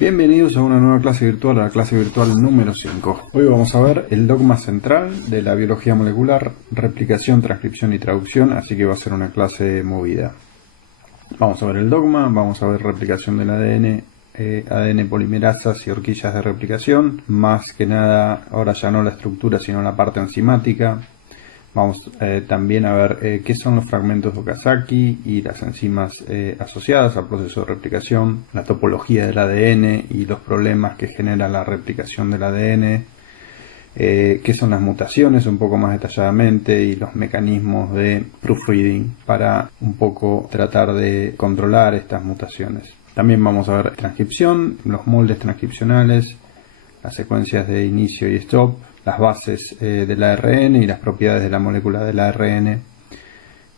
Bienvenidos a una nueva clase virtual, a la clase virtual número 5. Hoy vamos a ver el dogma central de la biología molecular, replicación, transcripción y traducción, así que va a ser una clase movida. Vamos a ver el dogma, vamos a ver replicación del ADN, ADN polimerasas y horquillas de replicación. Más que nada, ahora ya no la estructura, sino la parte enzimática. Vamos también a ver qué son los fragmentos de Okazaki y las enzimas asociadas al proceso de replicación, la topología del ADN y los problemas que genera la replicación del ADN, qué son las mutaciones un poco más detalladamente y los mecanismos de proofreading para un poco tratar de controlar estas mutaciones. También vamos a ver transcripción, los moldes transcripcionales, las secuencias de inicio y stop, las bases del ARN y las propiedades de la molécula del ARN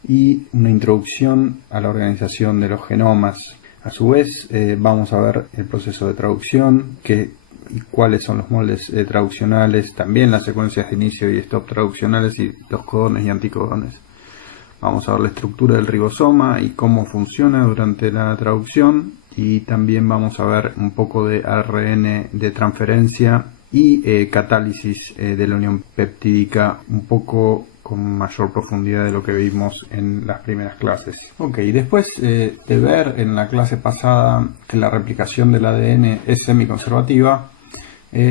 y una introducción a la organización de los genomas. A su vez vamos a ver el proceso de traducción y cuáles son los moldes traduccionales, también las secuencias de inicio y stop traduccionales y los codones y anticodones. Vamos a ver la estructura del ribosoma y cómo funciona durante la traducción, y también vamos a ver un poco de ARN de transferencia y catálisis de la unión peptídica, un poco con mayor profundidad de lo que vimos en las primeras clases. Ok, después de ver en la clase pasada que la replicación del ADN es semiconservativa,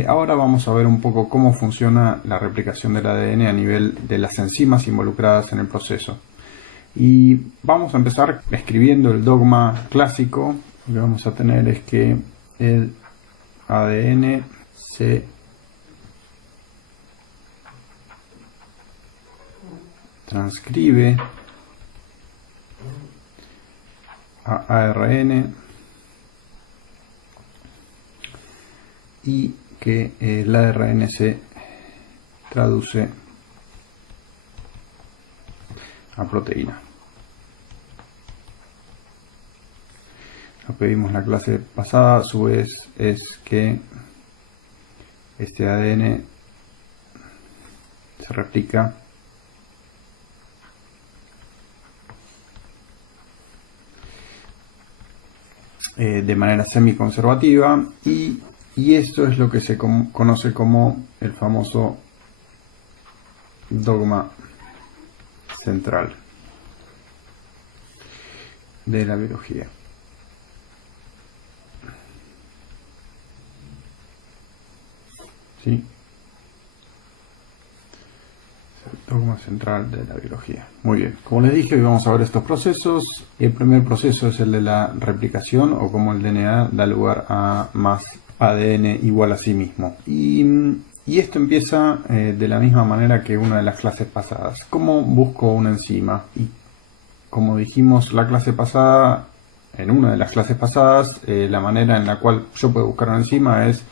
ahora vamos a ver un poco cómo funciona la replicación del ADN a nivel de las enzimas involucradas en el proceso. Y vamos a empezar escribiendo el dogma clásico. Lo que vamos a tener es que el ADN se transcribe a ARN y que el ARN se traduce a proteína. Lo que vimos en la clase pasada a su vez es que este ADN se replica de manera semiconservativa y esto es lo que se conoce como el famoso dogma central de la biología. ¿Sí? El dogma central de la biología. Muy bien. Como les dije, hoy vamos a ver estos procesos. El primer proceso es el de la replicación, o cómo el DNA da lugar a más ADN igual a sí mismo. Y esto empieza de la misma manera que una de las clases pasadas. ¿Cómo busco una enzima? Y como dijimos la clase pasada, en una de las clases pasadas, la manera en la cual yo puedo buscar una enzima es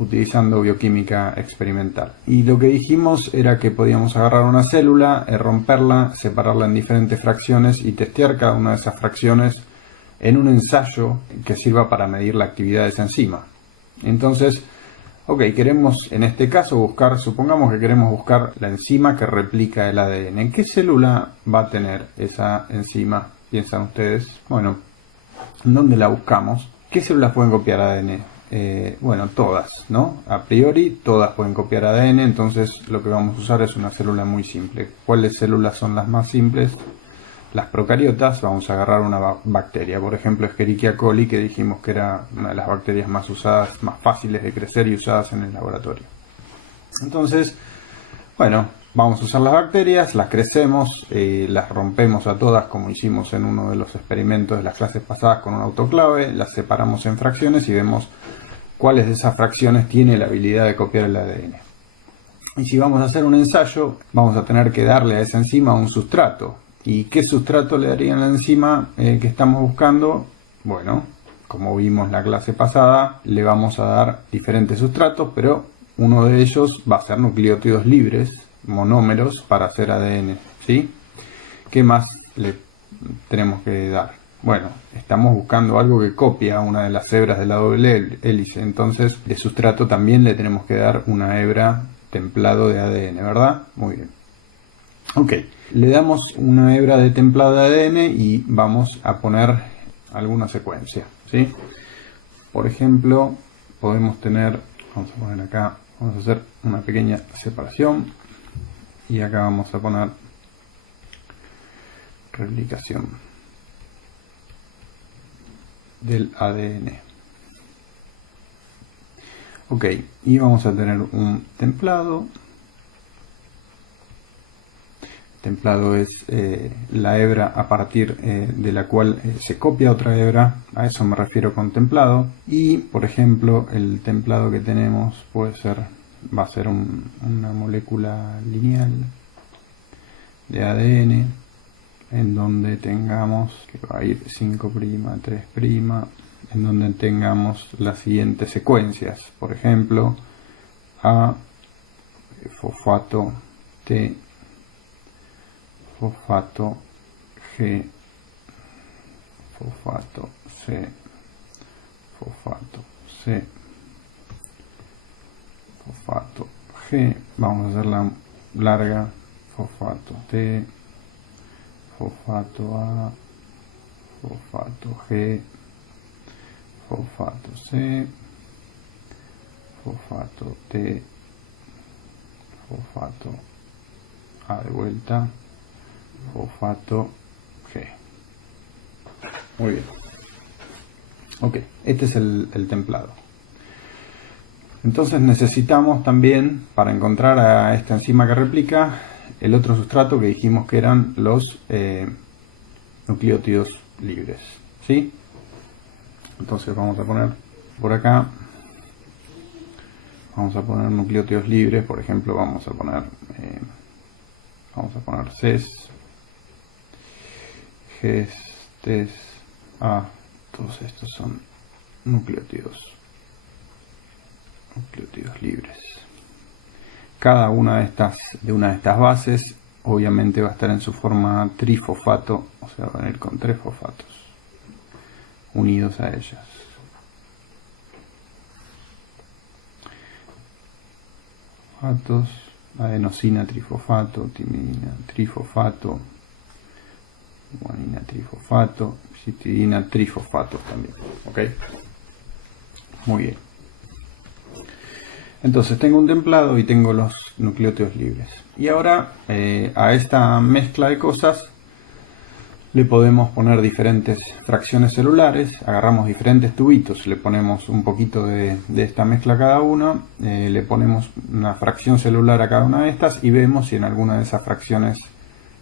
utilizando bioquímica experimental. Y lo que dijimos era que podíamos agarrar una célula, romperla, separarla en diferentes fracciones y testear cada una de esas fracciones en un ensayo que sirva para medir la actividad de esa enzima. Entonces, ok, queremos en este caso buscar, supongamos que queremos buscar la enzima que replica el ADN. ¿En qué célula va a tener esa enzima? ¿Piensan ustedes? Bueno, ¿en dónde la buscamos? ¿Qué células pueden copiar ADN? Bueno, todas, ¿no? A priori, todas pueden copiar ADN, entonces lo que vamos a usar es una célula muy simple. ¿Cuáles células son las más simples? Las procariotas. Vamos a agarrar una bacteria, por ejemplo Escherichia coli, que dijimos que era una de las bacterias más usadas, más fáciles de crecer y usadas en el laboratorio. Entonces, bueno, vamos a usar las bacterias, las crecemos, las rompemos a todas como hicimos en uno de los experimentos de las clases pasadas con un autoclave, las separamos en fracciones y vemos cuáles de esas fracciones tiene la habilidad de copiar el ADN. Y si vamos a hacer un ensayo, vamos a tener que darle a esa enzima un sustrato. ¿Y qué sustrato le daría a la enzima que estamos buscando? Bueno, como vimos en la clase pasada, le vamos a dar diferentes sustratos, pero uno de ellos va a ser nucleótidos libres, monómeros, para hacer ADN, ¿sí? ¿Qué más le tenemos que dar? Bueno, estamos buscando algo que copia una de las hebras de la doble hélice, entonces de sustrato también le tenemos que dar una hebra templado de ADN, ¿verdad? Muy bien. Ok, le damos una hebra de templado de ADN y vamos a poner alguna secuencia, ¿sí? Por ejemplo, podemos tener, vamos a poner acá, vamos a hacer una pequeña separación y acá vamos a poner replicación del ADN. Ok, y vamos a tener un templado. Templado es la hebra a partir de la cual se copia otra hebra, a eso me refiero con templado. Y por ejemplo el templado que tenemos va a ser una molécula lineal de ADN en donde tengamos, que va a ir 5', 3', en donde tengamos las siguientes secuencias, por ejemplo A, fosfato T, fosfato G, fosfato C, fosfato C, fosfato G, vamos a hacerla larga, fosfato T, fosfato A, fosfato G, fosfato C, fosfato T, fosfato A de vuelta, fosfato G. Muy bien. Ok, este es el templado. Entonces necesitamos también, para encontrar a esta enzima que replica, el otro sustrato que dijimos que eran los nucleótidos libres. ¿Sí? Entonces vamos a poner por acá, vamos a poner nucleótidos libres, por ejemplo vamos a poner CES, GES, TES, A, todos estos son nucleótidos libres. Cada una de estas bases obviamente va a estar en su forma trifosfato, o sea, va a venir con 3 fosfatos unidos a ellas. Fosfatos, adenosina trifosfato, timidina trifosfato, guanina trifosfato, citidina trifosfato también. ¿Ok? Muy bien. Entonces tengo un templado y tengo los nucleótidos libres. Y ahora a esta mezcla de cosas le podemos poner diferentes fracciones celulares. Agarramos diferentes tubitos, le ponemos un poquito de esta mezcla a cada uno, le ponemos una fracción celular a cada una de estas y vemos si en alguna de esas fracciones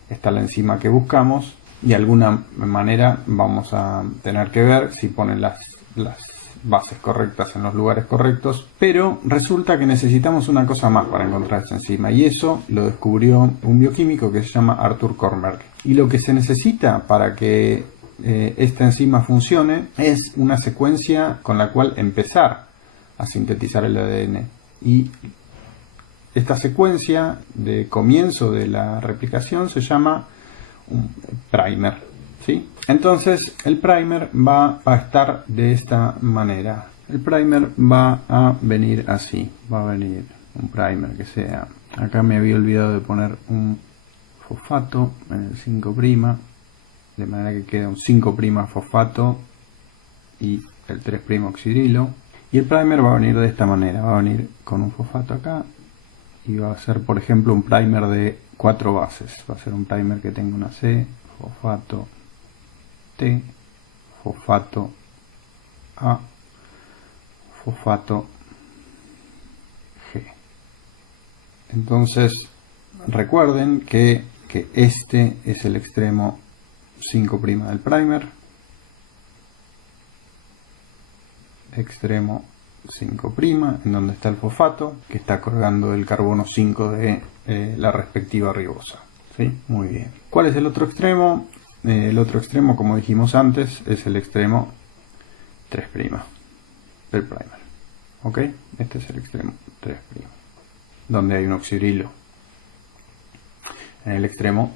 está la enzima que buscamos. De alguna manera vamos a tener que ver si ponen las bases correctas en los lugares correctos, pero resulta que necesitamos una cosa más para encontrar esa enzima, y eso lo descubrió un bioquímico que se llama Arthur Kornberg. Y lo que se necesita para que esta enzima funcione es una secuencia con la cual empezar a sintetizar el ADN, y esta secuencia de comienzo de la replicación se llama un primer. ¿Sí? Entonces el primer va a estar de esta manera. El primer va a venir así. Va a venir un primer que sea. Acá me había olvidado de poner un fosfato en el 5', de manera que queda un 5' fosfato y el 3' oxidrilo. Y el primer va a venir de esta manera. Va a venir con un fosfato acá y va a ser, por ejemplo, un primer de 4 bases. Va a ser un primer que tenga una C, fosfato T, fosfato A, fosfato G. Entonces recuerden que este es el extremo 5' del primer, extremo 5', en donde está el fosfato, que está colgando el carbono 5 de la respectiva ribosa. ¿Sí? Muy bien. ¿Cuál es el otro extremo? El otro extremo, como dijimos antes, es el extremo 3' del primer. ¿Ok? Este es el extremo 3', donde hay un oxidrilo en el extremo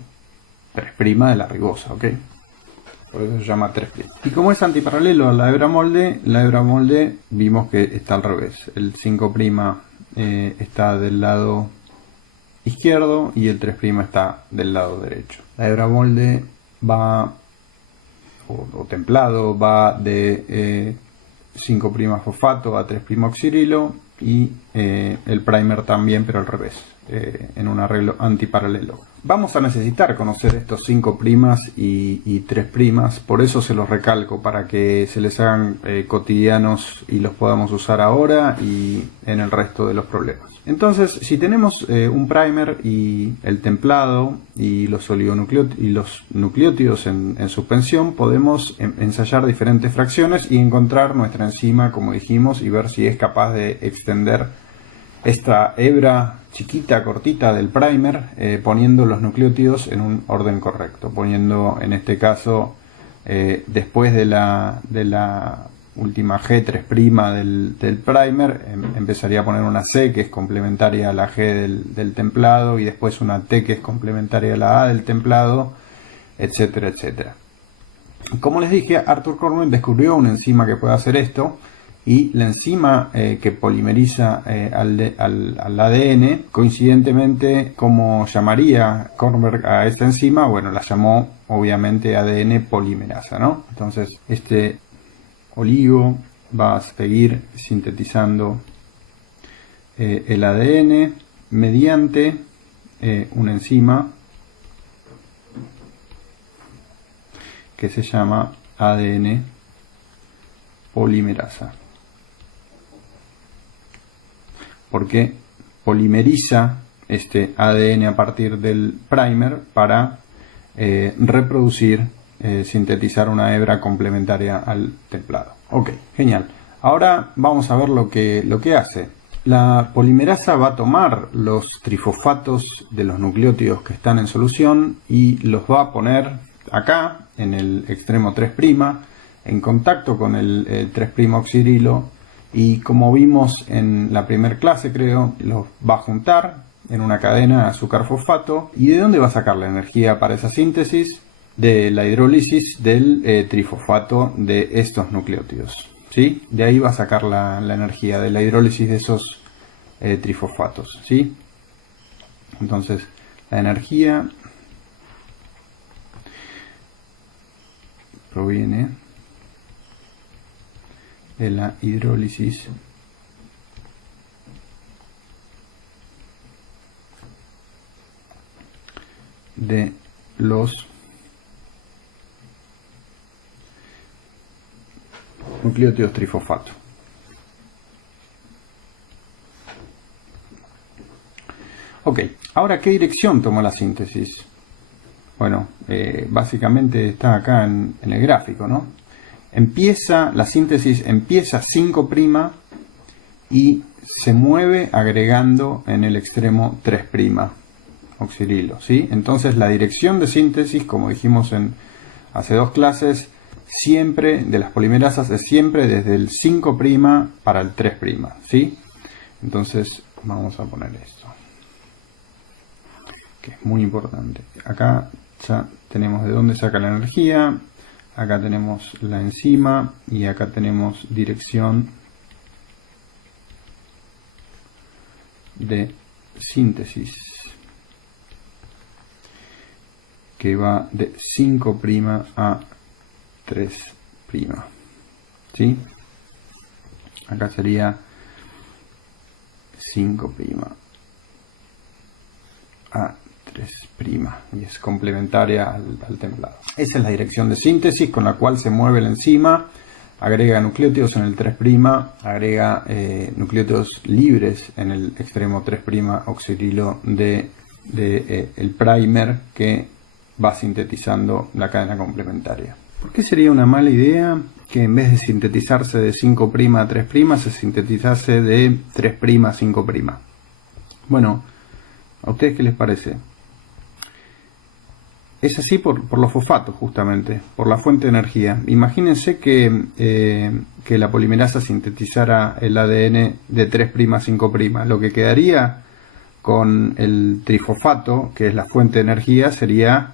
3' de la ribosa. ¿Ok? Por eso se llama 3'. Y como es antiparalelo a la hebra molde vimos que está al revés. El 5' está del lado izquierdo y el 3' está del lado derecho. La hebra molde va, o templado, va de 5' fosfato, A3' oxirilo y el primer también, pero al revés, en un arreglo antiparalelo. Vamos a necesitar conocer estos 5' y 3', por eso se los recalco, para que se les hagan cotidianos y los podamos usar ahora y en el resto de los problemas. Entonces, si tenemos un primer y el templado y los nucleótidos en suspensión, podemos ensayar diferentes fracciones y encontrar nuestra enzima, como dijimos, y ver si es capaz de extender esta hebra chiquita, cortita del primer, poniendo los nucleótidos en un orden correcto, poniendo en este caso después de la última G3' del primer, empezaría a poner una C que es complementaria a la G del templado, y después una T que es complementaria a la A del templado, etcétera, etcétera. Como les dije, Arthur Cornwell descubrió una enzima que puede hacer esto, y la enzima que polimeriza al ADN, coincidentemente, ¿cómo llamaría Cornberg a esta enzima? Bueno, la llamó obviamente ADN polimerasa, ¿no? Entonces, este oligo va a seguir sintetizando el ADN mediante una enzima que se llama ADN polimerasa, porque polimeriza este ADN a partir del primer para reproducir, sintetizar una hebra complementaria al templado. Ok, genial. Ahora vamos a ver lo que hace. La polimerasa va a tomar los trifosfatos de los nucleótidos que están en solución y los va a poner acá, en el extremo 3', en contacto con el 3' oxirilo, y como vimos en la primera clase, creo, los va a juntar en una cadena azúcar-fosfato. ¿Y de dónde va a sacar la energía para esa síntesis? De la hidrólisis del trifosfato de estos nucleótidos, ¿sí? De ahí va a sacar la energía de la hidrólisis de esos trifosfatos, ¿sí? Entonces, la energía proviene de la hidrólisis de los nucleótidos trifosfato. Ok, ahora, ¿qué dirección toma la síntesis? Bueno, básicamente está acá en el gráfico, ¿no? La síntesis empieza 5' y se mueve agregando en el extremo 3' oxirilo, ¿sí? Entonces la dirección de síntesis, como dijimos hace 2 clases, siempre de las polimerasas es siempre desde el 5' para el 3', ¿sí? Entonces vamos a poner esto, que es muy importante. Acá ya tenemos de dónde saca la energía, acá tenemos la enzima y acá tenemos dirección de síntesis, que va de 5' a 3', ¿sí? Acá sería 5' a 3', y es complementaria al templado. Esa es la dirección de síntesis con la cual se mueve la enzima. Agrega nucleótidos en el 3', agrega nucleótidos libres en el extremo 3' oxirilo de el primer, que va sintetizando la cadena complementaria. ¿Por qué sería una mala idea que en vez de sintetizarse de 5' a 3' se sintetizase de 3' a 5'? Bueno, ¿a ustedes qué les parece? Es así por los fosfatos, justamente, por la fuente de energía. Imagínense que la polimerasa sintetizara el ADN de 3' a 5'. Lo que quedaría con el trifosfato, que es la fuente de energía, sería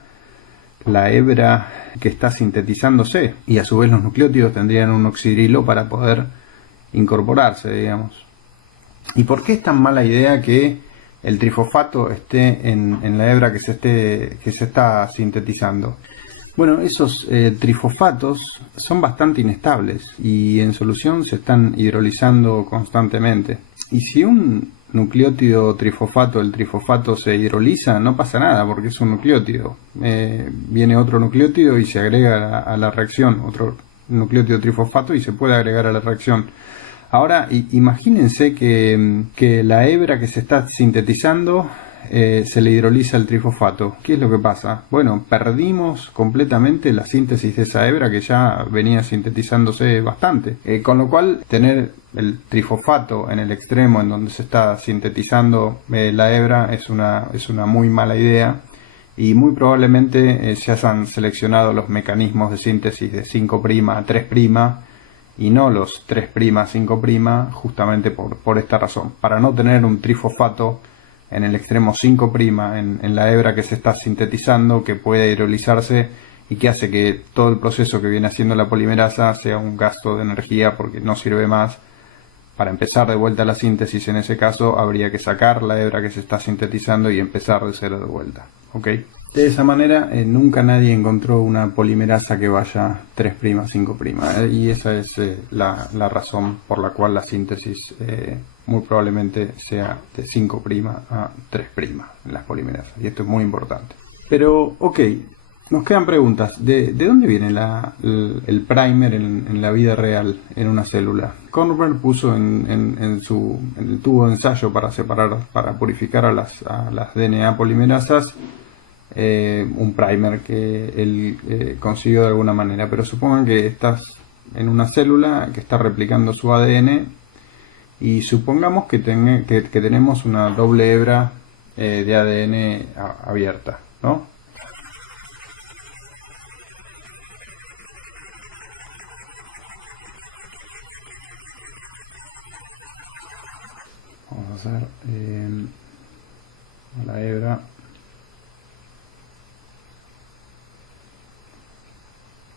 la hebra que está sintetizándose, y a su vez los nucleótidos tendrían un oxidrilo para poder incorporarse, digamos. ¿Y por qué es tan mala idea que el trifosfato esté en la hebra que se está sintetizando? Bueno, esos trifosfatos son bastante inestables y en solución se están hidrolizando constantemente. Y si un nucleótido trifosfato, el trifosfato se hidroliza, no pasa nada porque es un nucleótido. Viene otro nucleótido y se agrega a la reacción, otro nucleótido trifosfato y se puede agregar a la reacción. Ahora, imagínense que la hebra que se está sintetizando se le hidroliza el trifosfato. ¿Qué es lo que pasa? Bueno, perdimos completamente la síntesis de esa hebra que ya venía sintetizándose bastante. Con lo cual, tener el trifosfato en el extremo en donde se está sintetizando la hebra es una muy mala idea. Y muy probablemente se hayan seleccionado los mecanismos de síntesis de 5' a 3' y no los 3', 5', justamente por esta razón, para no tener un trifosfato en el extremo 5' en la hebra que se está sintetizando, que puede hidrolizarse y que hace que todo el proceso que viene haciendo la polimerasa sea un gasto de energía porque no sirve más. Para empezar de vuelta la síntesis, en ese caso, habría que sacar la hebra que se está sintetizando y empezar de cero de vuelta. ¿Ok? De esa manera, nunca nadie encontró una polimerasa que vaya 3', 5'. Y esa es la razón por la cual la síntesis muy probablemente sea de 5' a 3' en las polimerasas. Y esto es muy importante. Pero, ok, nos quedan preguntas. ¿De dónde viene el primer en la vida real en una célula? Kornberg puso en el tubo de ensayo para purificar a las DNA polimerasas un primer que él consiguió de alguna manera. Pero supongan que estás en una célula que está replicando su ADN y supongamos que tenemos una doble hebra de ADN abierta, ¿no? Vamos a hacer la hebra.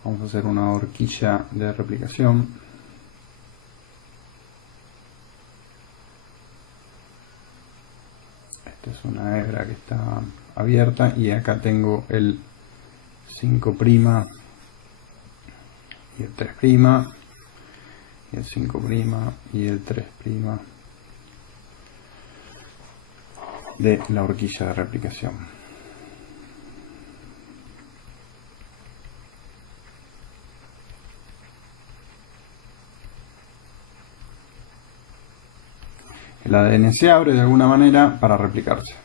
Vamos a hacer una horquilla de replicación. Esta es una hebra que está abierta y acá tengo el 5' y el 3', y el 5' y el 3' de la horquilla de replicación. El ADN se abre de alguna manera para replicarse.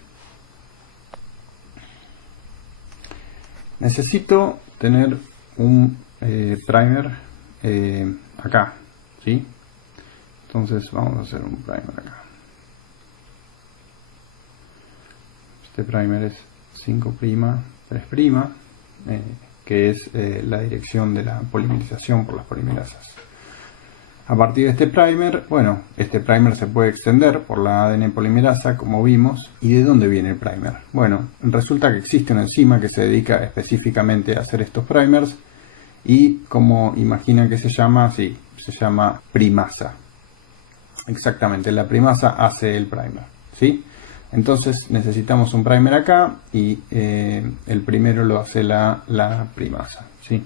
Necesito tener un primer acá, ¿sí? Entonces vamos a hacer un primer acá. Este primer es 5', 3', que es la dirección de la polimerización por las polimerasas. A partir de este primer, bueno, este primer se puede extender por la ADN polimerasa, como vimos. ¿Y de dónde viene el primer? Bueno, resulta que existe una enzima que se dedica específicamente a hacer estos primers. Y como imaginan que se llama, sí, se llama primasa. Exactamente, la primasa hace el primer, ¿sí? Entonces necesitamos un primer acá y el primero lo hace la primasa, ¿sí?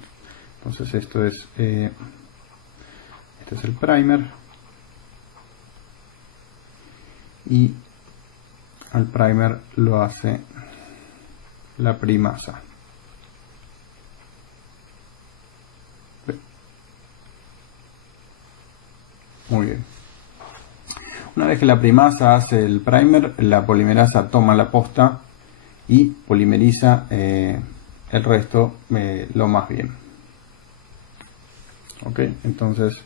Entonces esto es... este es el primer y al primer lo hace la primasa. Muy bien. Una vez que la primasa hace el primer, la polimerasa toma la posta y polimeriza el resto lo más bien. Ok, entonces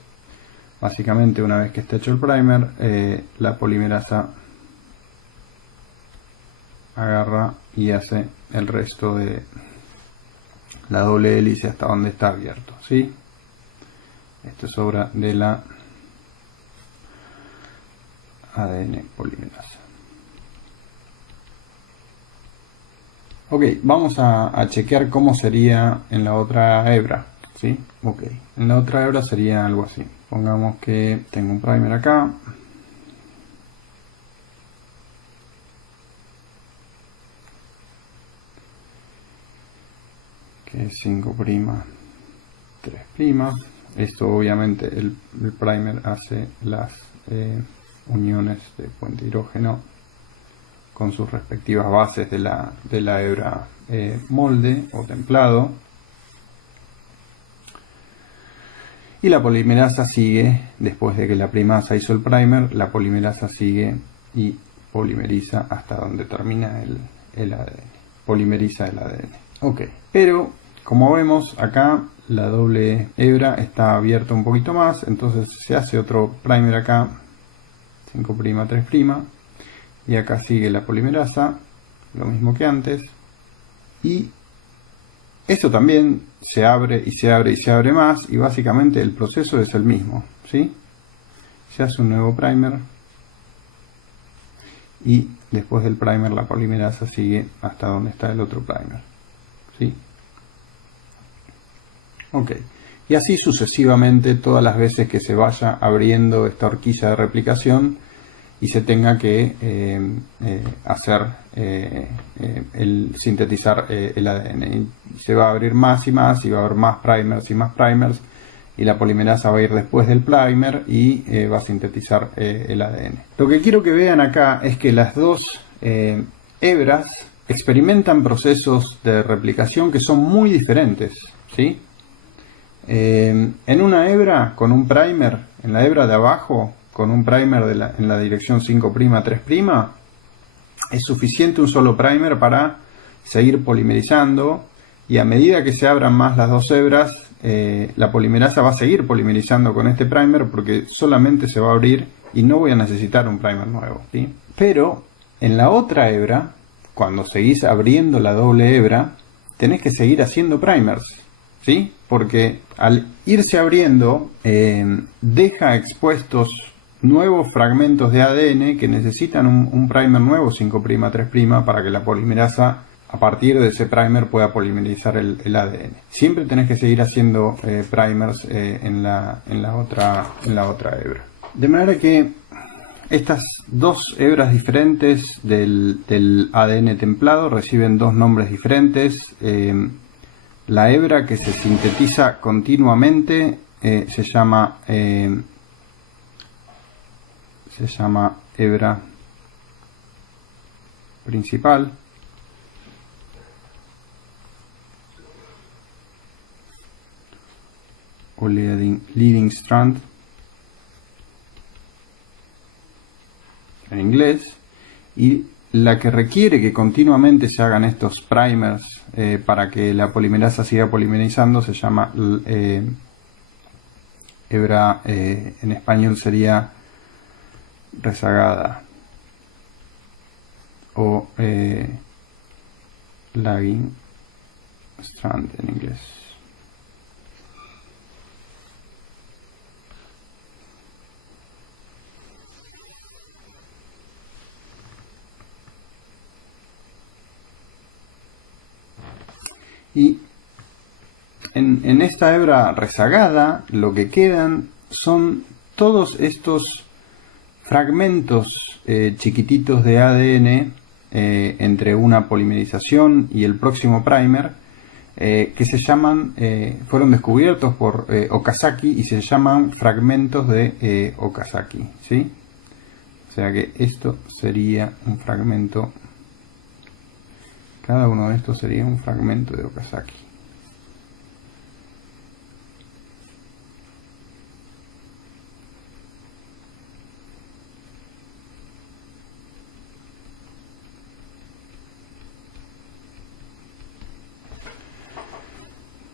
básicamente una vez que está hecho el primer, la polimerasa agarra y hace el resto de la doble hélice hasta donde está abierto, ¿sí? Esto es obra de la ADN polimerasa. Ok, vamos a chequear cómo sería en la otra hebra, ¿sí? Ok, en la otra hebra sería algo así. Pongamos que tengo un primer acá. que es 5', 3'. Esto obviamente el primer hace las uniones de puente hidrógeno con sus respectivas bases de la hebra molde o templado. Y la polimerasa sigue, después de que la primasa hizo el primer, la polimerasa sigue y polimeriza hasta donde termina el ADN. Polimeriza el ADN. Ok, pero como vemos acá la doble hebra está abierta un poquito más, entonces se hace otro primer acá, 5', 3', y acá sigue la polimerasa, lo mismo que antes, y esto también se abre y se abre y se abre más, y básicamente el proceso es el mismo, ¿sí? Se hace un nuevo primer y después del primer la polimerasa sigue hasta donde está el otro primer, ¿sí? Ok, y así sucesivamente todas las veces que se vaya abriendo esta horquilla de replicación y se tenga que hacer el sintetizar el ADN. Y se va a abrir más y más, y va a haber más primers, y la polimerasa va a ir después del primer y va a sintetizar el ADN. Lo que quiero que vean acá es que las dos hebras experimentan procesos de replicación que son muy diferentes, ¿sí? En una hebra con un primer, en la hebra de abajo, con un primer en la dirección 5', 3', es suficiente un solo primer para seguir polimerizando, y a medida que se abran más las dos hebras, la polimerasa va a seguir polimerizando con este primer porque solamente se va a abrir y no voy a necesitar un primer nuevo, ¿sí? Pero en la otra hebra, cuando seguís abriendo la doble hebra, tenés que seguir haciendo primers, ¿sí? Porque al irse abriendo deja expuestos nuevos fragmentos de ADN que necesitan un primer nuevo, 5', 3', para que la polimerasa a partir de ese primer pueda polimerizar el ADN. Siempre tenés que seguir haciendo primers en la otra hebra. De manera que estas dos hebras diferentes del ADN templado reciben dos nombres diferentes. La hebra que se sintetiza continuamente se llama hebra principal, o leading strand en inglés, y la que requiere que continuamente se hagan estos primers para que la polimerasa siga polimerizando se llama hebra, en español sería rezagada, o lagging strand en inglés. Y en esta hebra rezagada lo que quedan son todos estos fragmentos chiquititos de ADN entre una polimerización y el próximo primer que se llaman, fueron descubiertos por Okazaki y se llaman fragmentos de Okazaki, ¿sí? O sea que esto sería un fragmento. Cada uno de estos sería un fragmento de Okazaki.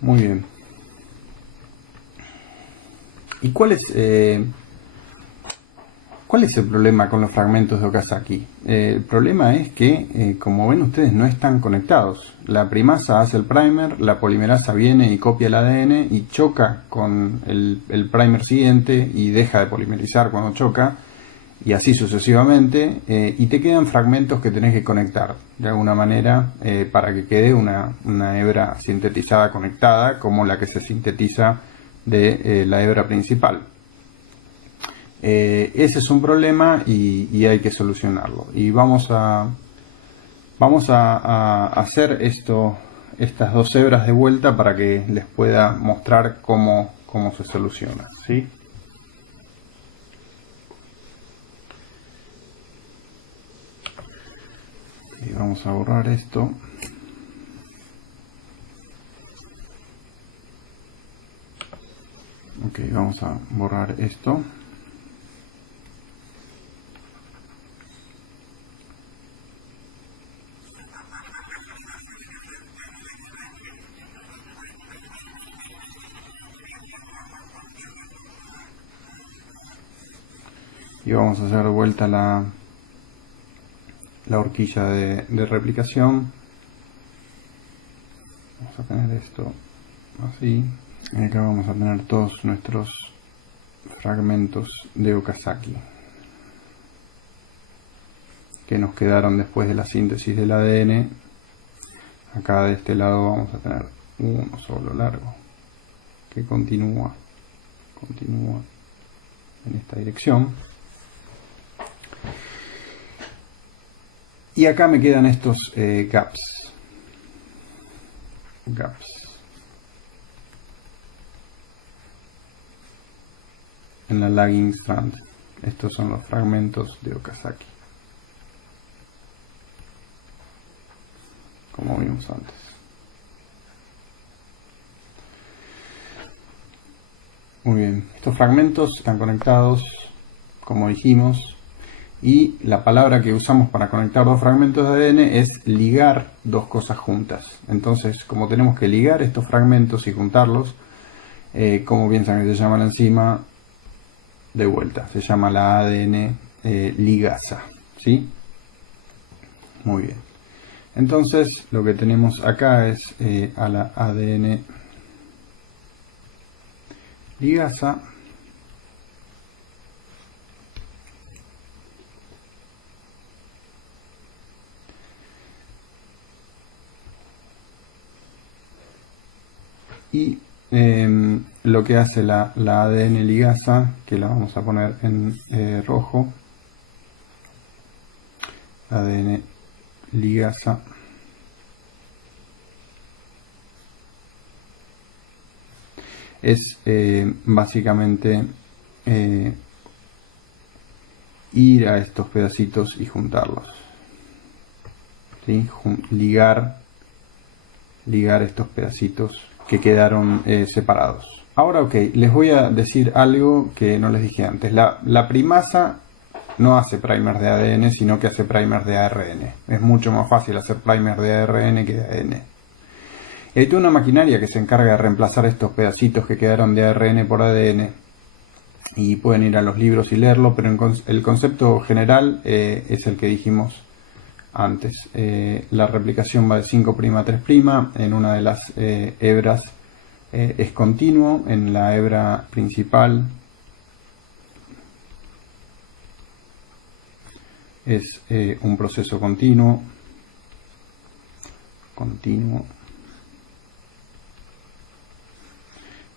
Muy bien. ¿Y cuál es el problema con los fragmentos de Okazaki? El problema es que, como ven ustedes, no están conectados. La primasa hace el primer, la polimerasa viene y copia el ADN y choca con el primer siguiente y deja de polimerizar cuando choca, y así sucesivamente, y te quedan fragmentos que tenés que conectar de alguna manera para que quede una hebra sintetizada conectada como la que se sintetiza de la hebra principal. Ese es un problema y hay que solucionarlo, y vamos a hacer esto estas dos hebras de vuelta para que les pueda mostrar cómo se soluciona, ¿sí? Y vamos a borrar esto. Ok, vamos a borrar esto. Y vamos a hacer de vuelta la horquilla de replicación. Vamos a tener esto así. Y acá vamos a tener todos nuestros fragmentos de Okazaki que nos quedaron después de la síntesis del ADN. Acá de este lado vamos a tener uno solo largo que continúa en esta dirección. Y acá me quedan estos gaps. En la lagging strand. Estos son los fragmentos de Okazaki, como vimos antes. Muy bien, estos fragmentos están conectados, como dijimos, y la palabra que usamos para conectar dos fragmentos de ADN es ligar dos cosas juntas. Entonces, como tenemos que ligar estos fragmentos y juntarlos, ¿cómo piensan que se llama la enzima? De vuelta, se llama la ADN ligasa, ¿sí? Muy bien. Entonces, lo que tenemos acá es a la ADN ligasa. Y lo que hace la ADN ligasa, que la vamos a poner en rojo, ADN ligasa, es básicamente ir a estos pedacitos y juntarlos, ¿sí? Ligar estos pedacitos que quedaron separados. Ahora, ok, les voy a decir algo que no les dije antes. La primasa no hace primers de ADN, sino que hace primers de ARN. Es mucho más fácil hacer primers de ARN que de ADN. Y hay toda una maquinaria que se encarga de reemplazar estos pedacitos que quedaron de ARN por ADN. Y pueden ir a los libros y leerlo, pero el concepto general es el que dijimos antes. La replicación va de 5' a 3'. En una de las hebras es continuo. En la hebra principal es un proceso continuo.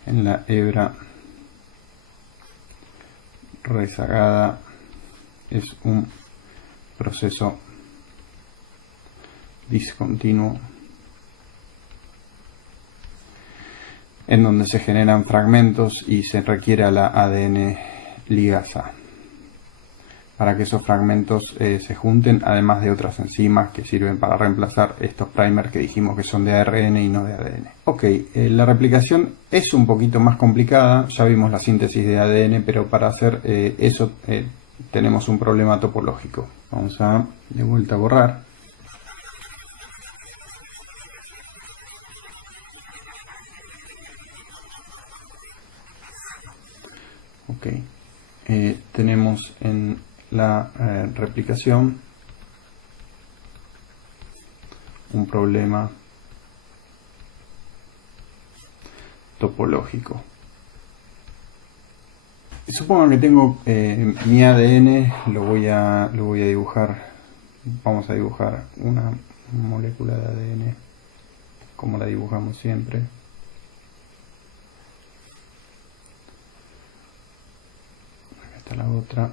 En la hebra rezagada es un proceso discontinuo, en donde se generan fragmentos y se requiere a la ADN ligasa para que esos fragmentos se junten, además de otras enzimas que sirven para reemplazar estos primers que dijimos que son de ARN y no de ADN. Ok, la replicación es un poquito más complicada, ya vimos la síntesis de ADN, pero para hacer eso tenemos un problema topológico. Vamos a de vuelta a borrar. Ok, tenemos en la replicación un problema topológico. Supongo que tengo mi ADN, lo voy a dibujar. Vamos a dibujar una molécula de ADN como la dibujamos siempre. Acá está la otra.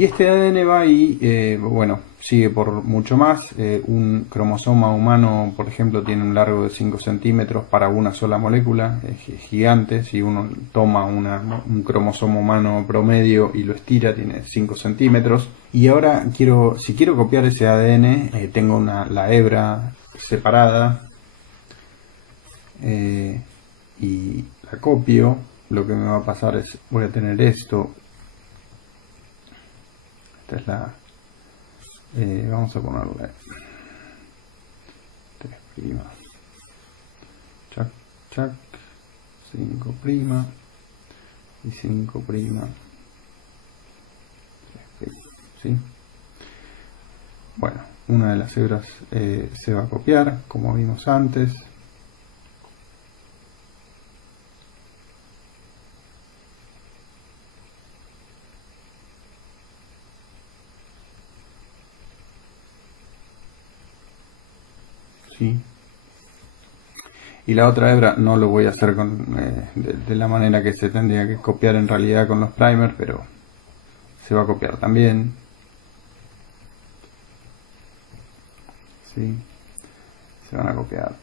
Y este ADN va y, bueno, sigue por mucho más. Un cromosoma humano, por ejemplo, tiene un largo de 5 centímetros para una sola molécula, es gigante. Si uno toma un cromosoma humano promedio y lo estira, tiene 5 centímetros. Y ahora si quiero copiar ese ADN, tengo la hebra separada y la copio. Lo que me va a pasar es, voy a tener esto. Esta es la... vamos a ponerle 3', chac, chac, 5', y 5', 3', ¿sí? Bueno, una de las hebras se va a copiar, como vimos antes. ¿Sí? Y la otra hebra no lo voy a hacer de la manera que se tendría que copiar en realidad con los primers, pero se va a copiar también. ¿Sí? Se van a copiar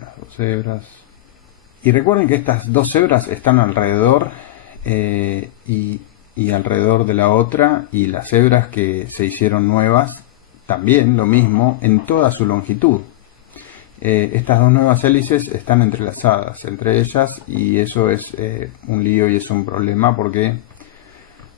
las dos hebras. Y recuerden que estas dos hebras están alrededor y alrededor de la otra, y las hebras que se hicieron nuevas también lo mismo en toda su longitud. Estas dos nuevas hélices están entrelazadas entre ellas, y eso es un lío y es un problema, porque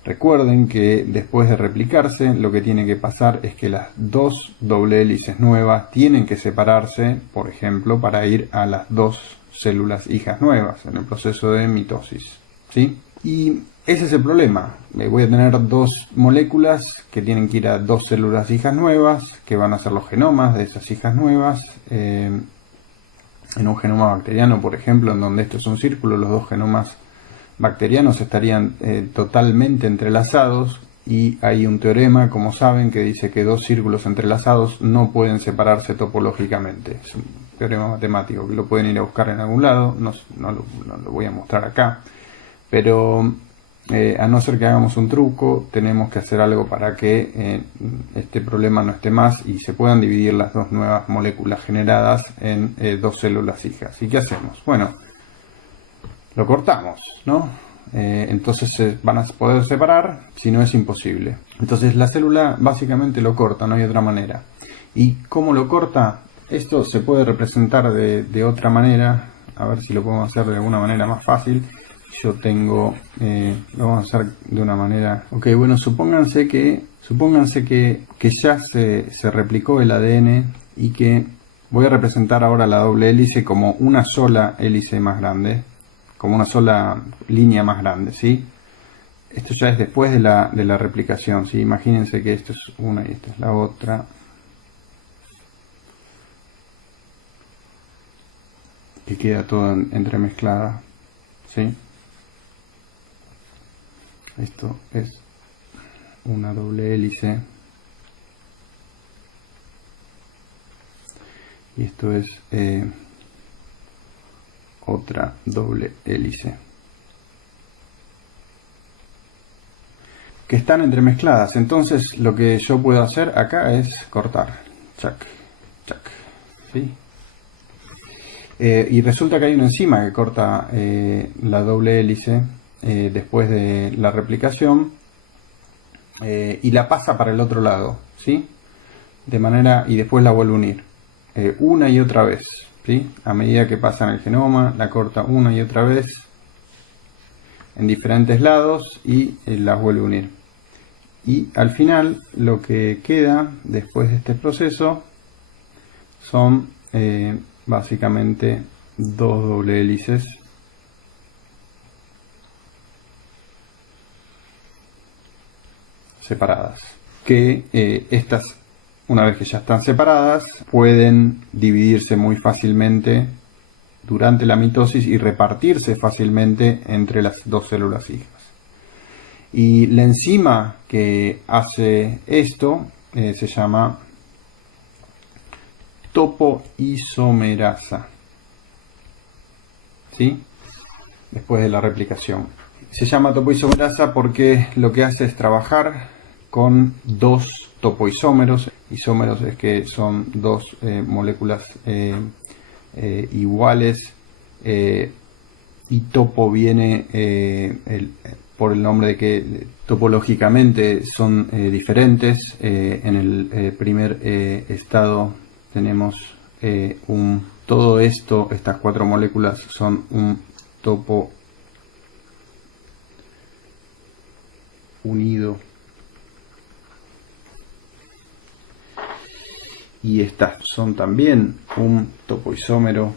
recuerden que después de replicarse lo que tiene que pasar es que las dos doble hélices nuevas tienen que separarse, por ejemplo, para ir a las dos células hijas nuevas en el proceso de mitosis, ¿sí? Y ese es el problema. Voy a tener dos moléculas que tienen que ir a dos células hijas nuevas, que van a ser los genomas de esas hijas nuevas. En un genoma bacteriano, por ejemplo, en donde esto es un círculo, los dos genomas bacterianos estarían totalmente entrelazados, y hay un teorema, como saben, que dice que dos círculos entrelazados no pueden separarse topológicamente. Es un teorema matemático que lo pueden ir a buscar en algún lado, no lo voy a mostrar acá, pero a no ser que hagamos un truco, tenemos que hacer algo para que este problema no esté más y se puedan dividir las dos nuevas moléculas generadas en dos células hijas. ¿Y qué hacemos? Bueno, lo cortamos, ¿no? Entonces se van a poder separar, si no es imposible. Entonces la célula básicamente lo corta, no hay otra manera. ¿Y cómo lo corta? Esto se puede representar de otra manera. A ver si lo podemos hacer de alguna manera más fácil. Yo tengo, lo vamos a hacer de una manera. Ok, bueno, supónganse que ya se replicó el ADN, y que voy a representar ahora la doble hélice como una sola hélice más grande, como una sola línea más grande, ¿sí? Esto ya es después de la replicación, ¿sí? Imagínense que esto es una y esta es la otra. Que queda todo entremezclada, ¿sí? Esto es una doble hélice. Y esto es otra doble hélice. Que están entremezcladas. Entonces lo que yo puedo hacer acá es cortar. Chac, chac. ¿Sí? Y resulta que hay una enzima que corta la doble hélice después de la replicación, y la pasa para el otro lado, ¿sí? De manera, y después la vuelve a unir una y otra vez, ¿sí? A medida que pasa en el genoma, la corta una y otra vez en diferentes lados y las vuelve a unir. Y al final lo que queda después de este proceso son básicamente dos doble hélices separadas, que estas, una vez que ya están separadas, pueden dividirse muy fácilmente durante la mitosis y repartirse fácilmente entre las dos células hijas. Y la enzima que hace esto se llama topoisomerasa, ¿sí? Después de la replicación. Se llama topoisomerasa porque lo que hace es trabajar con dos topoisómeros. Isómeros es que son dos moléculas iguales, y topo viene por el nombre de que topológicamente son diferentes. En el primer estado tenemos todo esto, estas cuatro moléculas son un topo unido, y estas son también un topoisómero,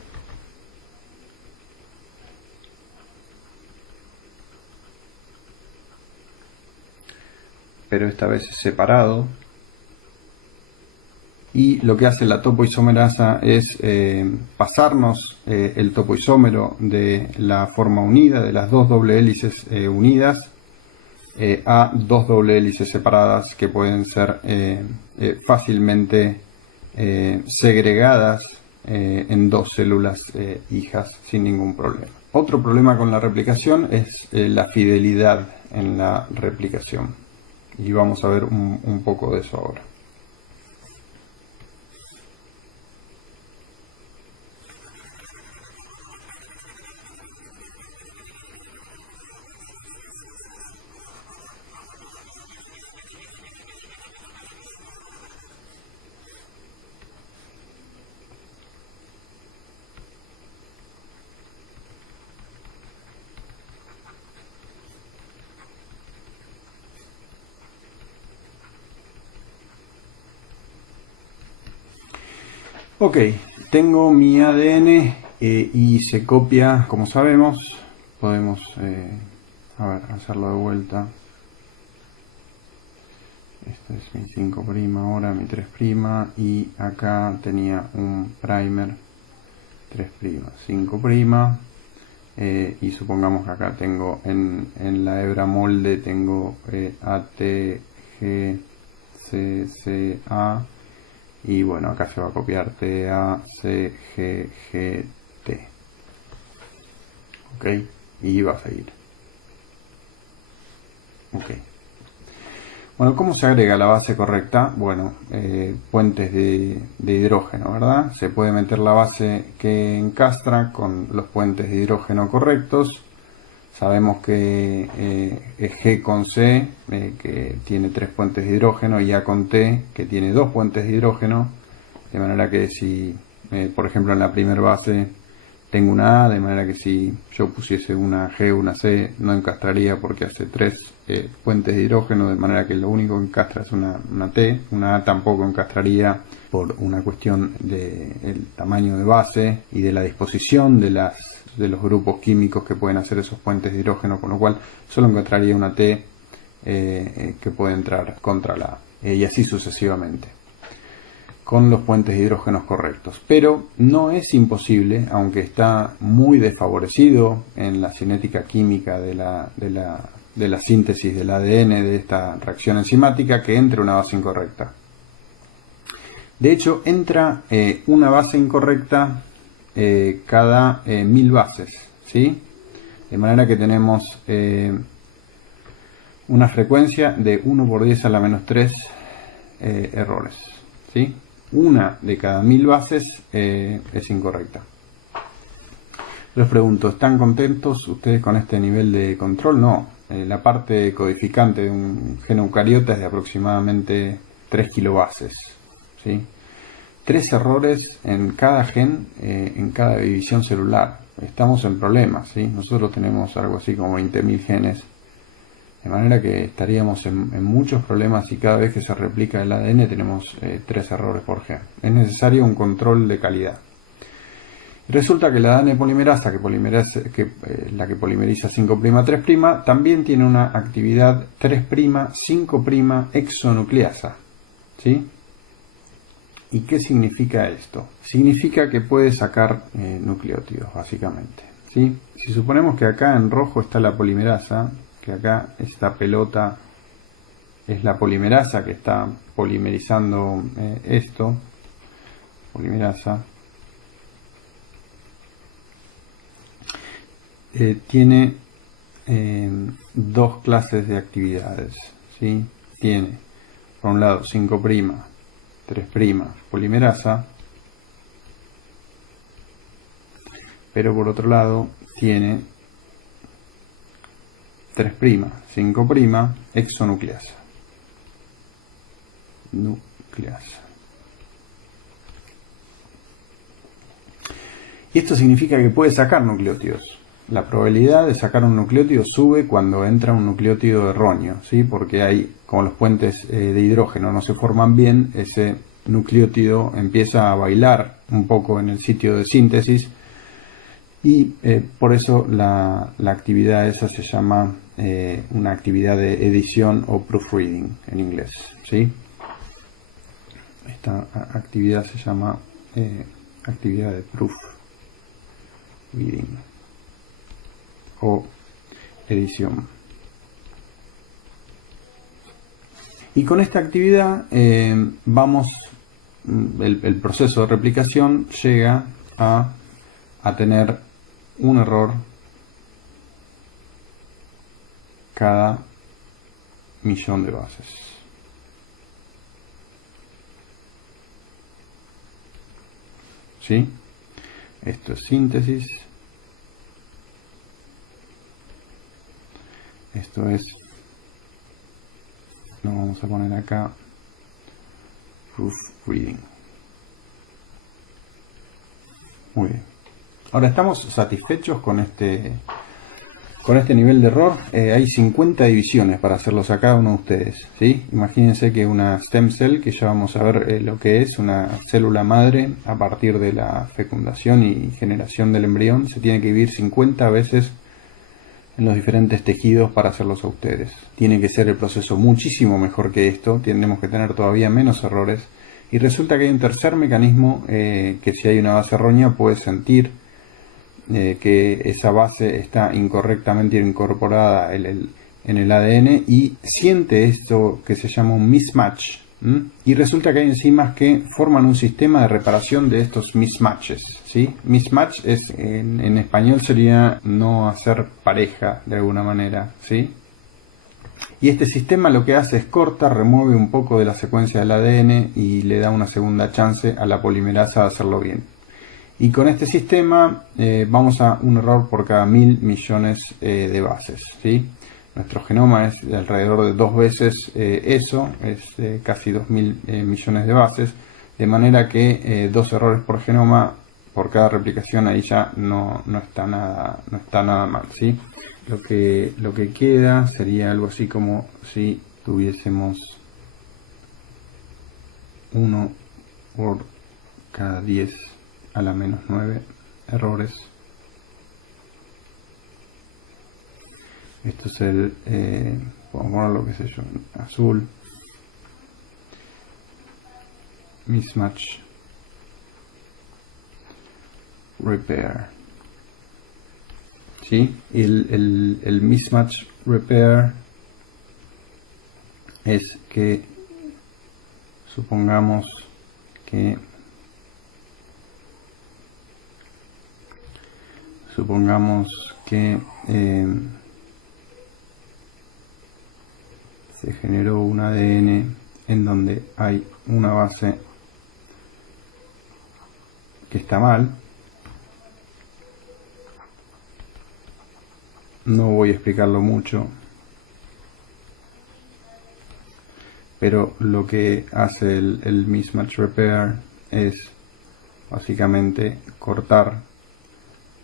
pero esta vez separado. Y lo que hace la topoisomerasa es pasarnos el topoisómero de la forma unida, de las dos doble hélices unidas, a dos doble hélices separadas que pueden ser fácilmente segregadas en dos células hijas sin ningún problema. Otro problema con la replicación es la fidelidad en la replicación, y vamos a ver un poco de eso ahora. Ok, tengo mi ADN y se copia, como sabemos. Podemos hacerlo de vuelta. Este es mi 5' ahora, mi 3', y acá tenía un primer 3', 5', y supongamos que acá tengo en la hebra molde tengo ATGCCA, y bueno, acá se va a copiar TACGGT. Ok, y va a seguir. Ok. Bueno, ¿cómo se agrega la base correcta? Bueno, puentes de hidrógeno, ¿verdad? Se puede meter la base que encastra con los puentes de hidrógeno correctos. Sabemos que es G con C, que tiene 3 puentes de hidrógeno, y A con T, que tiene 2 puentes de hidrógeno. De manera que si, por ejemplo, en la primera base tengo una A, de manera que si yo pusiese una G o una C no encastraría porque hace 3 puentes de hidrógeno, de manera que lo único que encastra es una T. Una A tampoco encastraría por una cuestión del tamaño de base y de la disposición de los grupos químicos que pueden hacer esos puentes de hidrógeno, con lo cual solo encontraría una T que puede entrar contra la A, y así sucesivamente, con los puentes de hidrógenos correctos. Pero no es imposible, aunque está muy desfavorecido en la cinética química de la síntesis del ADN de esta reacción enzimática, que entre una base incorrecta. De hecho, entra una base incorrecta cada 1000 bases, ¿sí? De manera que tenemos una frecuencia de 1 por 10 a la menos 3 errores, ¿sí? Una de cada 1000 bases es incorrecta. Les pregunto, ¿están contentos ustedes con este nivel de control? No. La parte codificante de un gen eucariota es de aproximadamente 3 kilobases, ¿sí? 3 errores en cada gen, en cada división celular. Estamos en problemas, ¿sí? Nosotros tenemos algo así como 20.000 genes. De manera que estaríamos en muchos problemas, y cada vez que se replica el ADN tenemos 3 errores por gen. Es necesario un control de calidad. Resulta que la ADN polimerasa, la que polimeriza 5', 3', también tiene una actividad 3', 5' exonucleasa, ¿sí? ¿Y qué significa esto? Significa que puede sacar nucleótidos, básicamente, ¿sí? Si suponemos que acá en rojo está la polimerasa, que acá esta pelota es la polimerasa que está polimerizando esto, polimerasa, tiene dos clases de actividades, ¿sí? tiene por un lado 5', 3' polimerasa, pero por otro lado tiene 3', 5' exonucleasa. Y esto significa que puede sacar nucleótidos. La probabilidad de sacar un nucleótido sube cuando entra un nucleótido erróneo, ¿sí? Porque hay, como los puentes de hidrógeno no se forman bien, ese nucleótido empieza a bailar un poco en el sitio de síntesis y por eso la actividad esa se llama una actividad de edición o proofreading en inglés, ¿sí? Esta actividad se llama actividad de proofreading o edición. Y con esta actividad el proceso de replicación llega a tener un error cada millón de bases. ¿Sí? Esto es síntesis. Esto es, lo vamos a poner acá, proofreading. Muy bien. Ahora, ¿estamos satisfechos con este nivel de error? Hay 50 divisiones para hacerlos a cada uno de ustedes, ¿sí? Imagínense que una stem cell, que ya vamos a ver lo que es, una célula madre, a partir de la fecundación y generación del embrión, se tiene que dividir 50 veces en los diferentes tejidos para hacerlos a ustedes. Tiene que ser el proceso muchísimo mejor que esto, tenemos que tener todavía menos errores. Y resulta que hay un tercer mecanismo que si hay una base errónea puede sentir que esa base está incorrectamente incorporada en el ADN y siente esto que se llama un mismatch. Y resulta que hay enzimas que forman un sistema de reparación de estos mismatches, ¿sí? Mismatch es, en español sería no hacer pareja de alguna manera, ¿sí? Y este sistema lo que hace es corta, remueve un poco de la secuencia del ADN y le da una segunda chance a la polimerasa de hacerlo bien. Y con este sistema vamos a un error por cada 1000 millones de bases, ¿sí? Nuestro genoma es de alrededor de 2 veces eso, es casi 2000 millones de bases, de manera que 2 errores por genoma por cada replicación ahí ya no está nada mal, ¿sí? Lo que queda sería algo así como si tuviésemos 1 por cada 10 a la menos 9 errores. Esto es el, vamos a ponerlo, qué sé yo, azul. Mismatch repair. ¿Sí? El mismatch repair es que supongamos que se generó un ADN en donde hay una base que está mal. No voy a explicarlo mucho, pero lo que hace el mismatch repair es básicamente cortar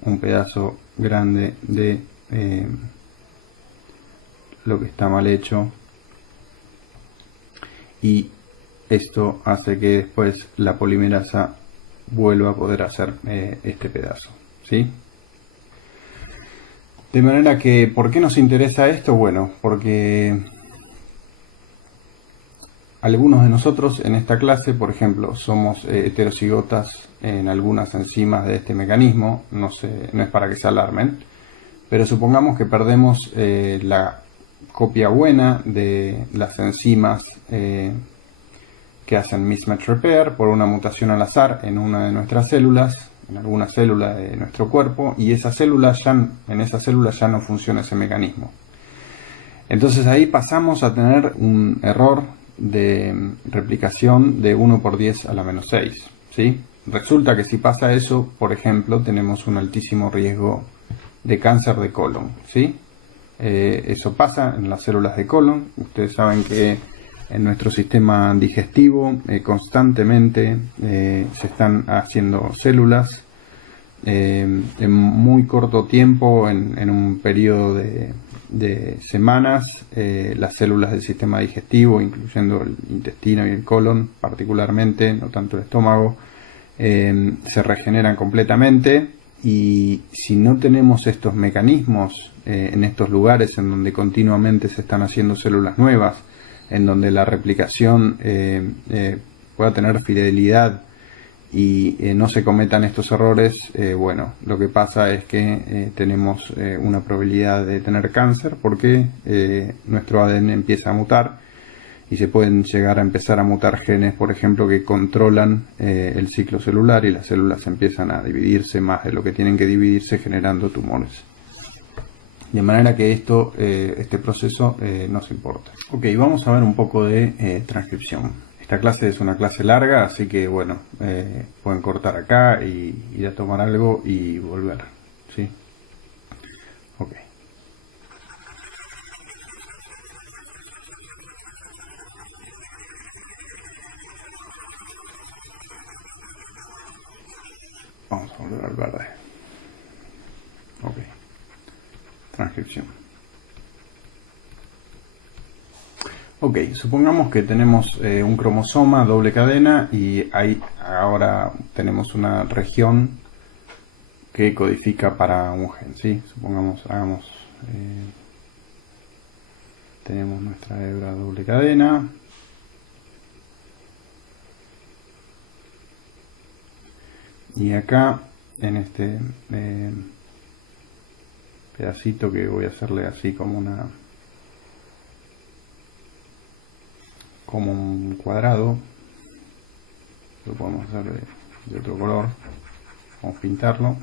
un pedazo grande de lo que está mal hecho, y esto hace que después la polimerasa vuelva a poder hacer este pedazo, ¿sí? De manera que, ¿por qué nos interesa esto? Bueno, porque algunos de nosotros en esta clase, por ejemplo, somos heterocigotas en algunas enzimas de este mecanismo. No es para que se alarmen, pero supongamos que perdemos la copia buena de las enzimas que hacen mismatch repair por una mutación al azar en una de nuestras células, en alguna célula de nuestro cuerpo, y en esa célula ya no funciona ese mecanismo. Entonces ahí pasamos a tener un error de replicación de 1 por 10 a la menos 6, ¿sí? Resulta que si pasa eso, por ejemplo, tenemos un altísimo riesgo de cáncer de colon, ¿sí? Eso pasa en las células de colon. Ustedes saben que en nuestro sistema digestivo constantemente se están haciendo células en muy corto tiempo, en un periodo de semanas. Las células del sistema digestivo, incluyendo el intestino y el colon particularmente, no tanto el estómago, se regeneran completamente. Y si no tenemos estos mecanismos en estos lugares en donde continuamente se están haciendo células nuevas, en donde la replicación pueda tener fidelidad y no se cometan estos errores, bueno, lo que pasa es que tenemos una probabilidad de tener cáncer, porque nuestro ADN empieza a mutar y se pueden llegar a empezar a mutar genes, por ejemplo, que controlan el ciclo celular, y las células empiezan a dividirse más de lo que tienen que dividirse, generando tumores. De manera que este proceso nos importa. Ok, vamos a ver un poco de transcripción. Esta clase es una clase larga, así que bueno, pueden cortar acá y ir a tomar algo y volver, ¿sí? Ok. Vamos a volver al verde. Ok. Transcripción. Ok, supongamos que tenemos un cromosoma doble cadena y ahora tenemos una región que codifica para un gen, ¿sí? Supongamos, tenemos nuestra hebra doble cadena. Y acá, en este pedacito que voy a hacerle así como un cuadrado, lo podemos hacer de otro color, vamos a pintarlo.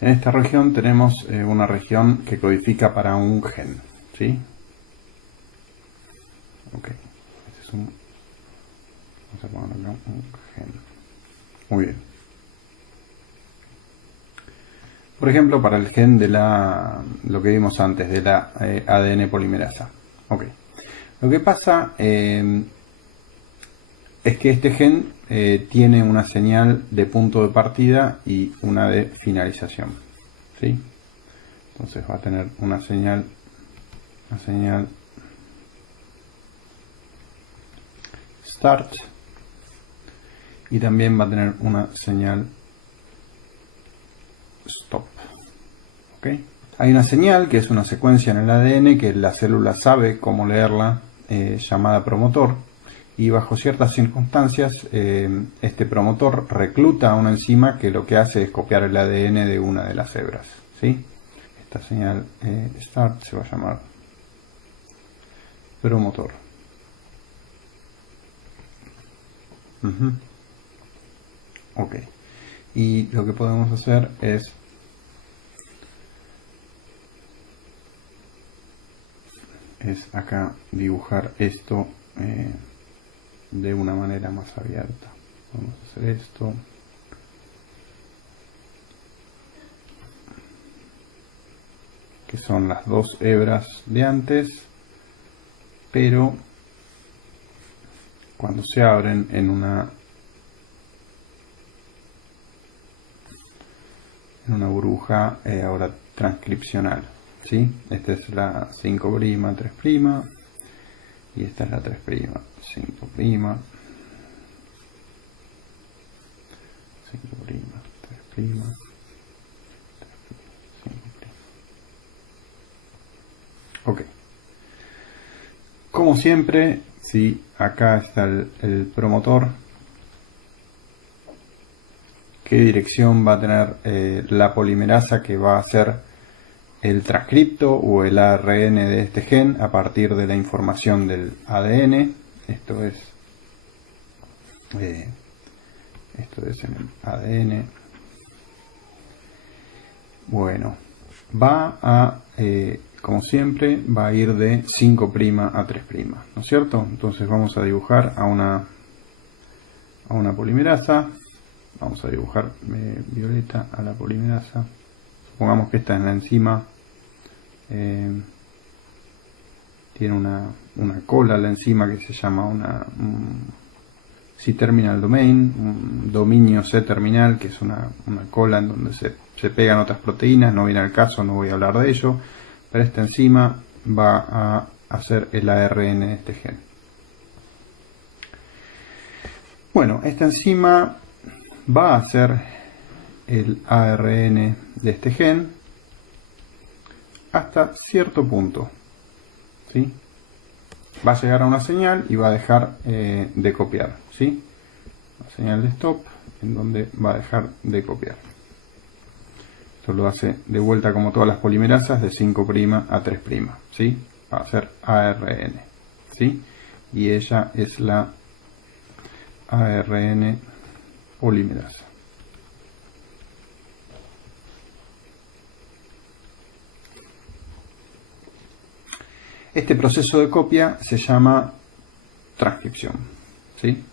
En esta región tenemos una región que codifica para un gen, ¿sí? Ok, este es vamos a poner acá un gen. Muy bien. Por ejemplo, para el gen de lo que vimos antes, de la ADN polimerasa. Ok. Lo que pasa es que este gen tiene una señal de punto de partida y una de finalización, ¿sí? Entonces va a tener una señal start, y también va a tener una señal stop. ¿Ok? Hay una señal que es una secuencia en el ADN que la célula sabe cómo leerla, llamada promotor, y bajo ciertas circunstancias este promotor recluta a una enzima que lo que hace es copiar el ADN de una de las hebras, ¿sí? Esta señal start se va a llamar promotor. Ok, y lo que podemos hacer es acá dibujar esto de una manera más abierta. Vamos a hacer esto. Que son las dos hebras de antes, pero cuando se abren en una burbuja ahora transcripcional, ¿sí? Esta es la 5', 3', y esta es la 3', 5', 5', 3', 5'. Ok. Como siempre, si acá está el promotor, qué dirección va a tener la polimerasa que va a hacer el transcripto o el ARN de este gen a partir de la información del ADN. Esto es en el ADN. Bueno, va a, como siempre, va a ir de 5' a 3', ¿no es cierto? Entonces vamos a dibujar a una polimerasa. Vamos a dibujar violeta a la polimerasa. Supongamos que esta es la enzima. Tiene una cola la enzima que se llama un C-terminal domain, un dominio C-terminal, que es una cola en donde se pegan otras proteínas. No viene al caso, no voy a hablar de ello, pero esta enzima va a hacer el ARN de este gen. Bueno, esta enzima va a hacer el ARN de este gen hasta cierto punto, ¿sí? Va a llegar a una señal y va a dejar de copiar, ¿sí? Una señal de stop en donde va a dejar de copiar. Esto lo hace de vuelta como todas las polimerasas de 5' a 3', ¿sí? Va a hacer ARN, ¿sí? Y ella es la ARN polimerasa. Este proceso de copia se llama transcripción, ¿sí?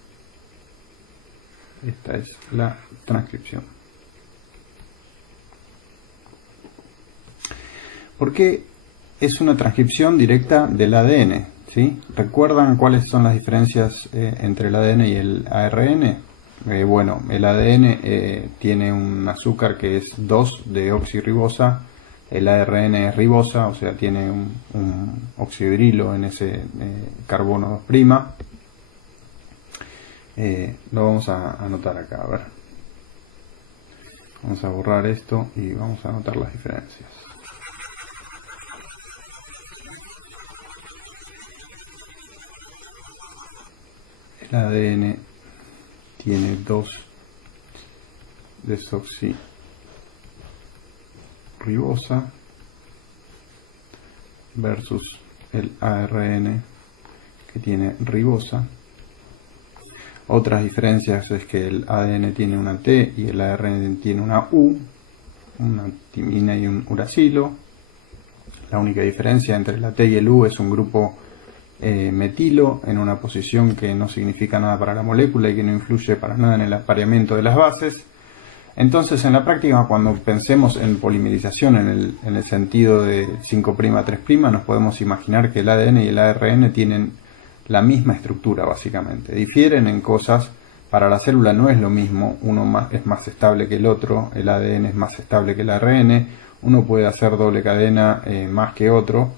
Esta es la transcripción. ¿Por qué es una transcripción directa del ADN? ¿Sí? ¿Recuerdan cuáles son las diferencias entre el ADN y el ARN? Bueno, el ADN tiene un azúcar que es 2-deoxirribosa. El ARN es ribosa, o sea, tiene un oxidrilo en ese carbono 2'. Lo vamos a anotar acá, a ver. Vamos a borrar esto y vamos a anotar las diferencias. El ADN tiene 2-desoxirribosa versus el ARN que tiene ribosa. Otras diferencias es que el ADN tiene una T y el ARN tiene una U, una timina y un uracilo. La única diferencia entre la T y el U es un grupo metilo en una posición que no significa nada para la molécula y que no influye para nada en el apareamiento de las bases. Entonces, en la práctica, cuando pensemos en polimerización en el sentido de 5' a 3', nos podemos imaginar que el ADN y el ARN tienen la misma estructura, básicamente. Difieren en cosas. Para la célula no es lo mismo, uno es más estable que el otro, el ADN es más estable que el ARN, uno puede hacer doble cadena más que otro.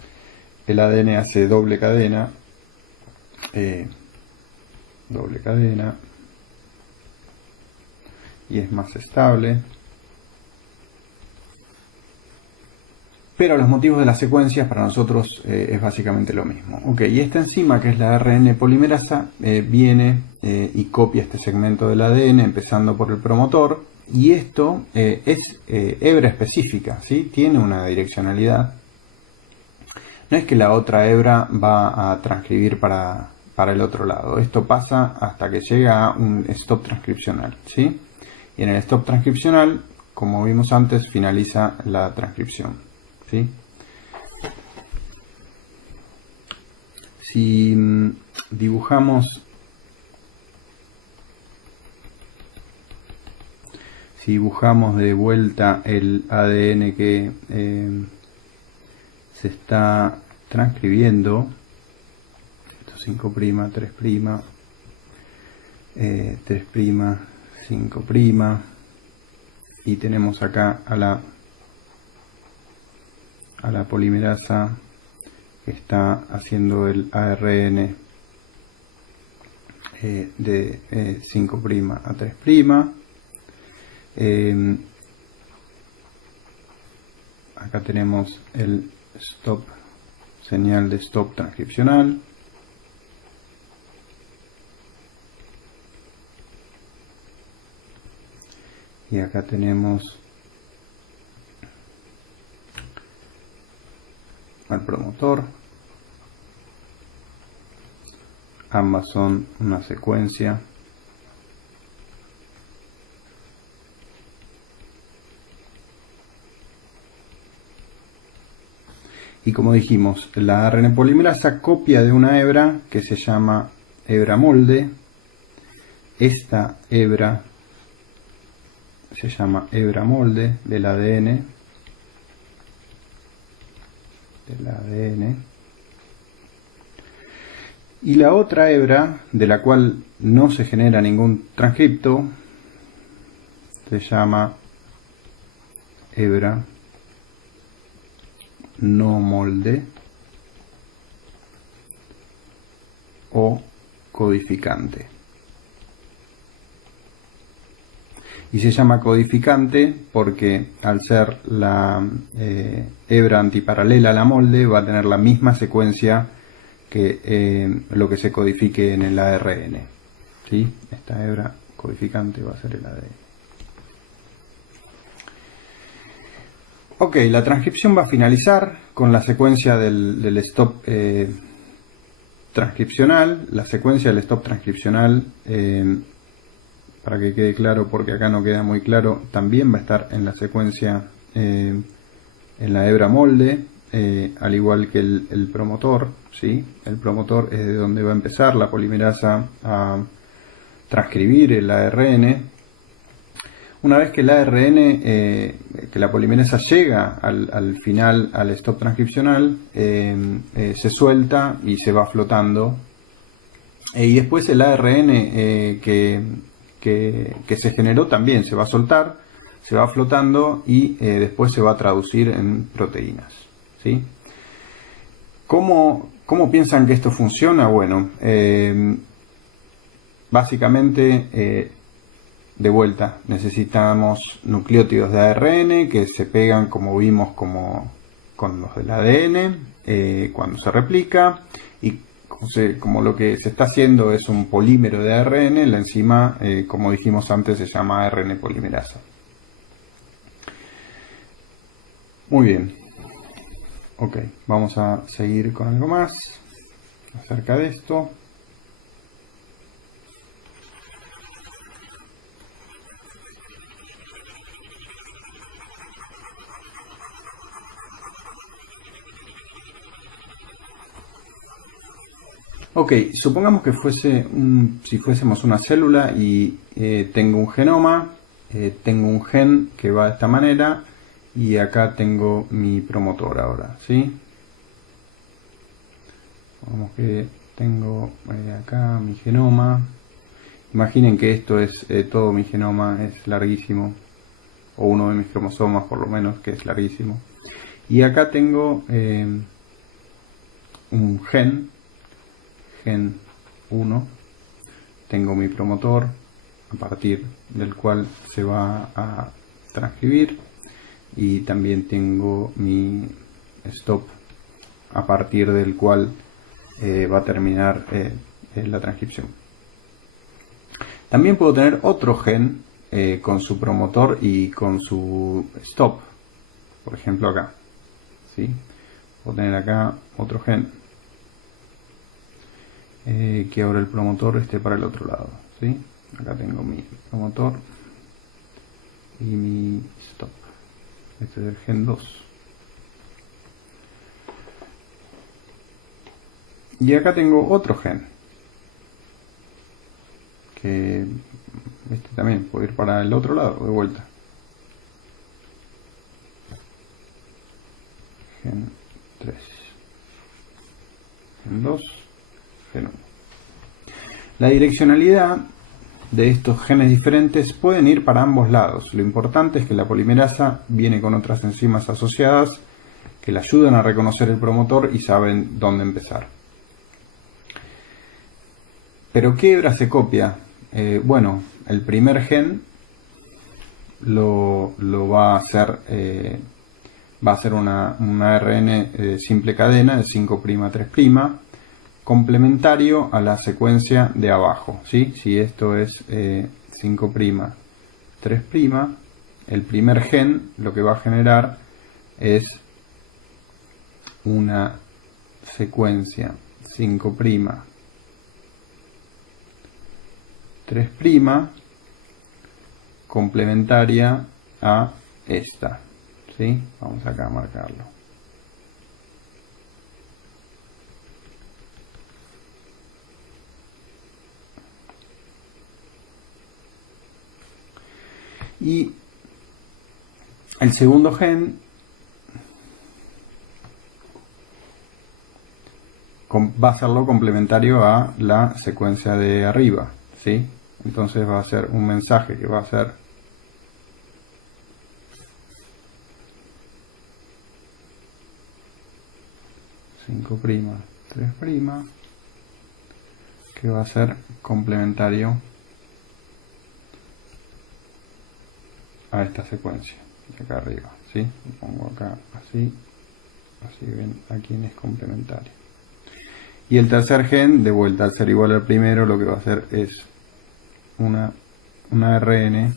El ADN hace doble cadena y es más estable, pero los motivos de las secuencias para nosotros es básicamente lo mismo. Y esta enzima, que es la ARN polimerasa, viene y copia este segmento del ADN empezando por el promotor, y esto es hebra específica, ¿sí? Tiene una direccionalidad. No es que la otra hebra va a transcribir para el otro lado. Esto pasa hasta que llega a un stop transcripcional, ¿sí? Y en el stop transcripcional, como vimos antes, finaliza la transcripción, ¿sí? Si dibujamos de vuelta el ADN que se está transcribiendo, esto 5', 3', 3', 5', y tenemos acá a la polimerasa que está haciendo el ARN de 5' a 3'. Acá tenemos el stop, señal de stop transcripcional. y acá tenemos al promotor. Ambas son una secuencia. Y como dijimos, la ARN polimerasa copia de una hebra que se llama hebra molde. Esta hebra se llama hebra molde del ADN. Y la otra hebra, de la cual no se genera ningún transcripto, se llama hebra no molde o codificante. Y se llama codificante porque al ser la hebra antiparalela a la molde va a tener la misma secuencia que lo que se codifique en el ARN. ¿Sí? Esta hebra codificante va a ser el ADN. Ok, la transcripción va a finalizar con la secuencia del stop transcripcional. La secuencia del stop transcripcional, para que quede claro, porque acá no queda muy claro, también va a estar en la secuencia en la hebra molde, al igual que el promotor. ¿Sí? El promotor es de donde va a empezar la polimerasa a transcribir el ARN. Una vez que el ARN, que la polimerasa llega al final, al stop transcripcional, se suelta y se va flotando. Y después el ARN que se generó también se va a soltar, se va flotando y después se va a traducir en proteínas. ¿Sí? ¿Cómo piensan que esto funciona? Bueno, básicamente, de vuelta, necesitamos nucleótidos de ARN que se pegan, como vimos, con los del ADN cuando se replica, y como lo que se está haciendo es un polímero de ARN, la enzima, como dijimos antes, se llama ARN polimerasa. Muy bien. Ok, vamos a seguir con algo más acerca de esto. Ok, supongamos que si fuésemos una célula y tengo un genoma, tengo un gen que va de esta manera y acá tengo mi promotor ahora, ¿sí? Vamos que tengo acá mi genoma. Imaginen que esto es todo mi genoma, es larguísimo, o uno de mis cromosomas por lo menos, que es larguísimo. Y acá tengo un gen 1, tengo mi promotor a partir del cual se va a transcribir, y también tengo mi stop a partir del cual va a terminar la transcripción. También puedo tener otro gen con su promotor y con su stop, por ejemplo acá, ¿sí? Puedo tener acá otro gen que ahora el promotor esté para el otro lado, ¿sí? Acá tengo mi promotor y mi stop. Este es el gen 2. Y acá tengo otro gen que este también puede ir para el otro lado de vuelta. Gen 3, gen 2, gen 1. La direccionalidad de estos genes diferentes pueden ir para ambos lados. Lo importante es que la polimerasa viene con otras enzimas asociadas que le ayudan a reconocer el promotor y saben dónde empezar. ¿Pero qué hebra se copia? Bueno, el primer gen lo va a hacer, un ARN simple cadena de 5' a 3', complementario a la secuencia de abajo, ¿sí? Si esto es 5', 3', el primer gen lo que va a generar es una secuencia 5', 3', complementaria a esta, ¿sí? Vamos acá a marcarlo. Y el segundo gen va a serlo complementario a la secuencia de arriba, ¿sí? Entonces va a ser un mensaje que va a ser cinco', 3', que va a ser complementario a esta secuencia de acá arriba, ¿sí? Lo pongo acá así ven a quién es complementario. Y el tercer gen, de vuelta al ser igual al primero, lo que va a hacer es una ARN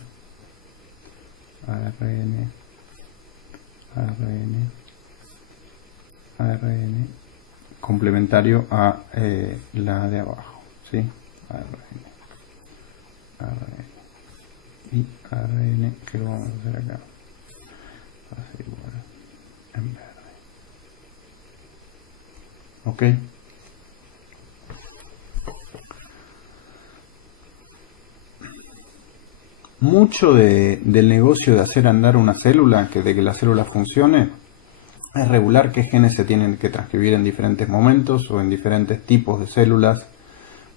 complementario a la de abajo, ¿sí? ARN y ARN, que lo vamos a hacer acá, va a ser igual en verde, ¿ok? Mucho del negocio de hacer andar una célula, de que la célula funcione, es regular qué genes se tienen que transcribir en diferentes momentos o en diferentes tipos de células.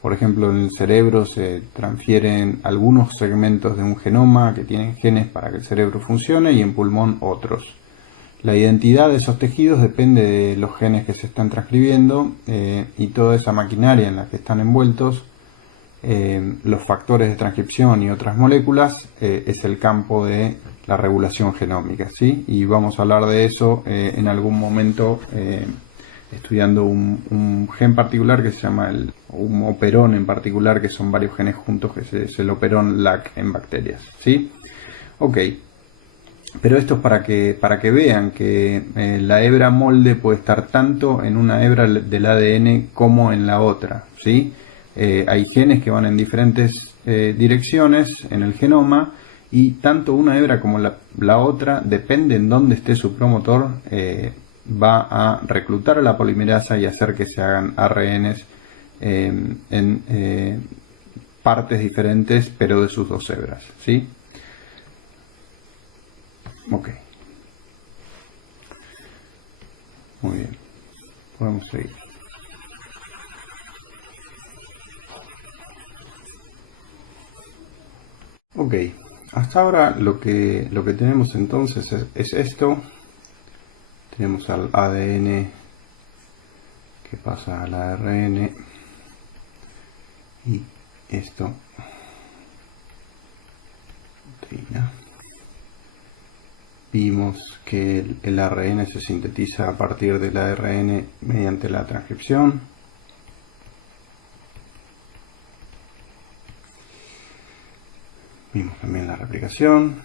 Por ejemplo, en el cerebro se transfieren algunos segmentos de un genoma que tienen genes para que el cerebro funcione y en pulmón otros. La identidad de esos tejidos depende de los genes que se están transcribiendo y toda esa maquinaria en la que están envueltos, los factores de transcripción y otras moléculas, es el campo de la regulación genómica, ¿sí? Y vamos a hablar de eso en algún momento, estudiando un gen particular que se llama un operón en particular, que son varios genes juntos, que es el operón LAC en bacterias, ¿sí? Ok, pero esto es para que vean que la hebra molde puede estar tanto en una hebra del ADN como en la otra, ¿sí? Hay genes que van en diferentes direcciones en el genoma, y tanto una hebra como la otra, depende en dónde esté su promotor, va a reclutar a la polimerasa y hacer que se hagan ARNs en partes diferentes, pero de sus dos hebras, ¿sí? Ok. Muy bien. Podemos seguir. Ok. Hasta ahora lo que tenemos entonces es esto. Tenemos al ADN que pasa al ARN y esto proteína. Vimos que el ARN se sintetiza a partir del ARN mediante la transcripción. Vimos también la replicación.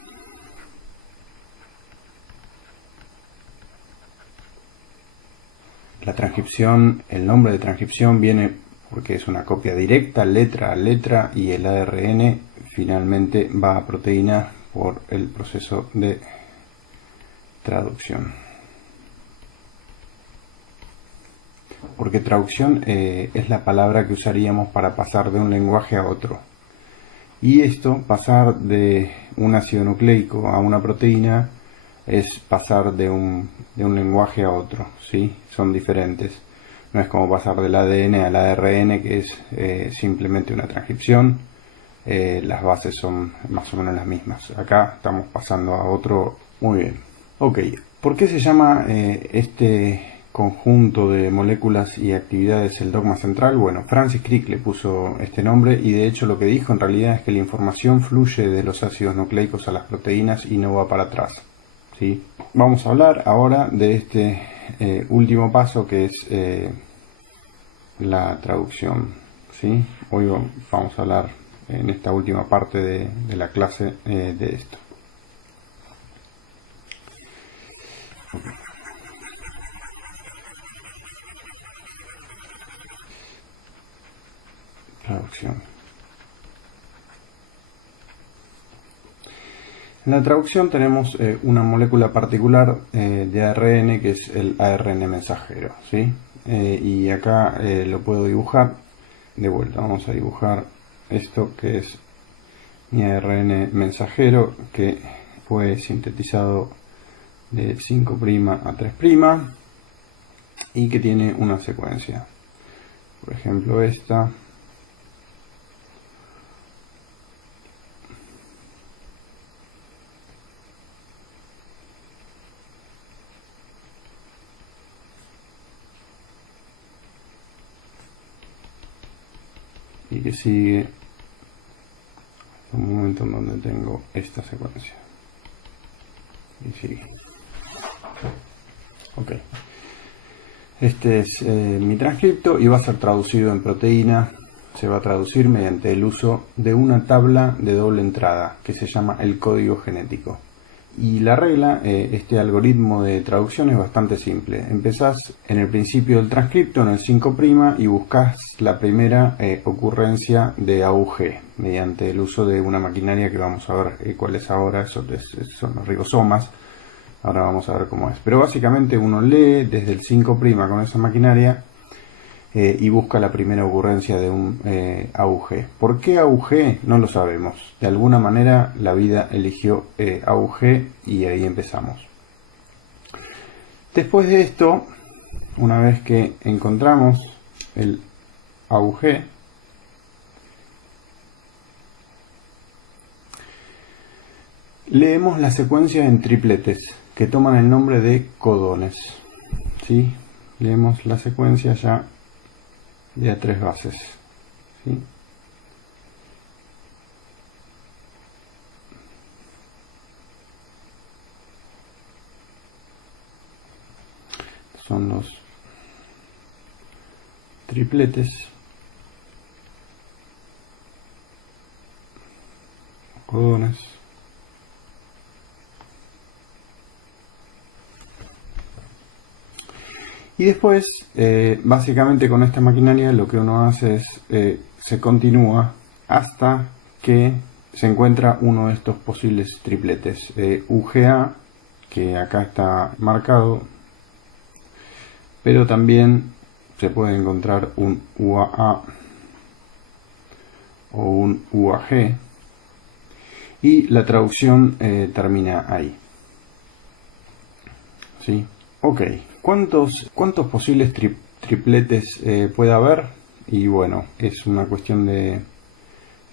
La transcripción, el nombre de transcripción viene porque es una copia directa, letra a letra, y el ARN finalmente va a proteína por el proceso de traducción. Porque traducción es la palabra que usaríamos para pasar de un lenguaje a otro. Y esto, pasar de un ácido nucleico a una proteína, es pasar de un lenguaje a otro, ¿sí? Son diferentes. No es como pasar del ADN al ARN, que es simplemente una transcripción. Las bases son más o menos las mismas. Acá estamos pasando a otro. Muy bien. Ok, ¿por qué se llama este conjunto de moléculas y actividades el dogma central? Bueno, Francis Crick le puso este nombre, y de hecho lo que dijo en realidad es que la información fluye de los ácidos nucleicos a las proteínas y no va para atrás, ¿sí? Vamos a hablar ahora de este último paso, que es la traducción, ¿sí? Hoy vamos a hablar en esta última parte de la clase de esto. Traducción. En la traducción tenemos una molécula particular de ARN que es el ARN mensajero, ¿sí? Y acá lo puedo dibujar. De vuelta, vamos a dibujar esto que es mi ARN mensajero que fue sintetizado de 5' a 3' y que tiene una secuencia. Por ejemplo, esta. Y que sigue un momento en donde tengo esta secuencia. Y sigue. Ok. Este es mi transcripto y va a ser traducido en proteína. Se va a traducir mediante el uso de una tabla de doble entrada que se llama el código genético. Y la regla, este algoritmo de traducción es bastante simple. Empezás en el principio del transcripto, en el 5' y buscas la primera ocurrencia de AUG mediante el uso de una maquinaria que vamos a ver cuál es ahora. Son los ribosomas. Ahora vamos a ver cómo es. Pero básicamente uno lee desde el 5' con esa maquinaria y busca la primera ocurrencia de un AUG. ¿Por qué AUG? No lo sabemos. De alguna manera la vida eligió AUG y ahí empezamos. Después de esto, una vez que encontramos el AUG, leemos la secuencia en tripletes que toman el nombre de codones. ¿Sí? Leemos la secuencia ya de a 3 bases. ¿Sí? Son los tripletes, codones. Y después, básicamente con esta maquinaria lo que uno hace es, se continúa hasta que se encuentra uno de estos posibles tripletes. UGA, que acá está marcado, pero también se puede encontrar un UAA o un UAG, y la traducción termina ahí. ¿Sí? Ok. ¿Cuántos posibles tripletes puede haber? Y bueno, es una cuestión de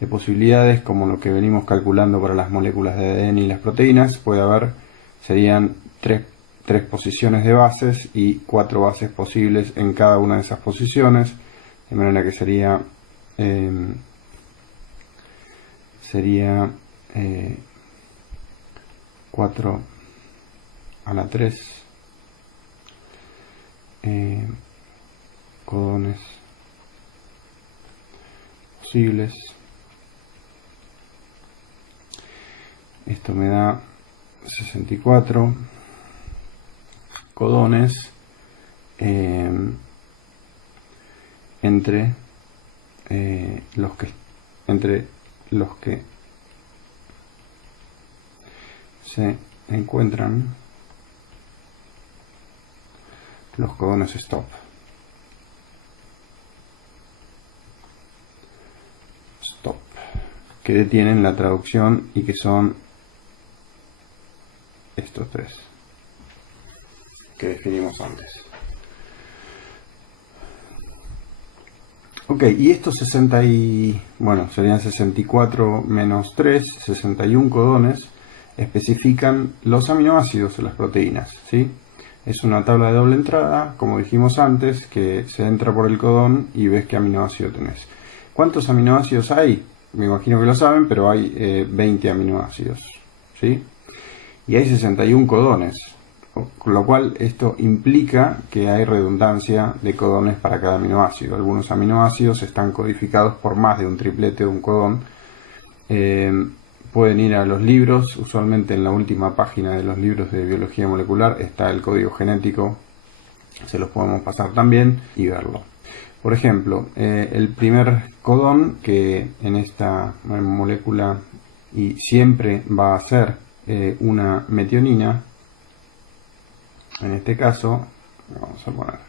posibilidades, como lo que venimos calculando para las moléculas de ADN y las proteínas. Puede haber, serían tres posiciones de bases y 4 bases posibles en cada una de esas posiciones, de manera que sería 4 a la 3 codones posibles. Esto me da 64 codones entre los que se encuentran los codones stop. Que detienen la traducción y que son estos 3 que definimos antes. Ok, y estos serían 64 menos 3, 61 codones, especifican los aminoácidos de las proteínas, ¿sí? Es una tabla de doble entrada, como dijimos antes, que se entra por el codón y ves qué aminoácido tenés. ¿Cuántos aminoácidos hay? Me imagino que lo saben, pero hay 20 aminoácidos, ¿sí? Y hay 61 codones, con lo cual esto implica que hay redundancia de codones para cada aminoácido. Algunos aminoácidos están codificados por más de un triplete de un codón, pueden ir a los libros. Usualmente en la última página de los libros de biología molecular está el código genético, se los podemos pasar también y verlo. Por ejemplo, el primer codón que en esta molécula y siempre va a ser una metionina, en este caso vamos a poner,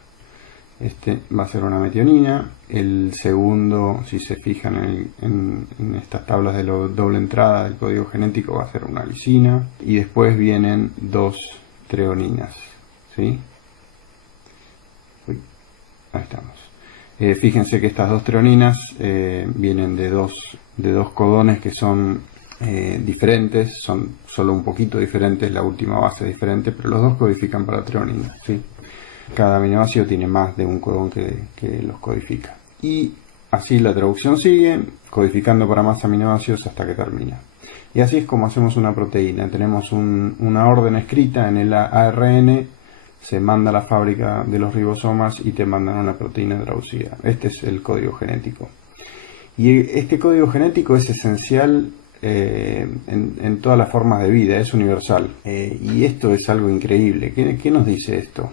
este va a ser una metionina. El segundo, si se fijan en estas tablas de doble entrada del código genético, va a ser una lisina, y después vienen dos treoninas, ¿sí? Uy, ahí estamos. Fíjense que estas dos treoninas vienen de dos codones que son diferentes, son solo un poquito diferentes, la última base es diferente, pero los dos codifican para treoninas, ¿sí? Cada aminoácido tiene más de un codón que los codifica. Y así la traducción sigue, codificando para más aminoácidos hasta que termina. Y así es como hacemos una proteína. Tenemos una orden escrita en el ARN, se manda a la fábrica de los ribosomas y te mandan una proteína traducida. Este es el código genético. Y este código genético es esencial en todas las formas de vida, es universal. Y esto es algo increíble. ¿Qué nos dice esto?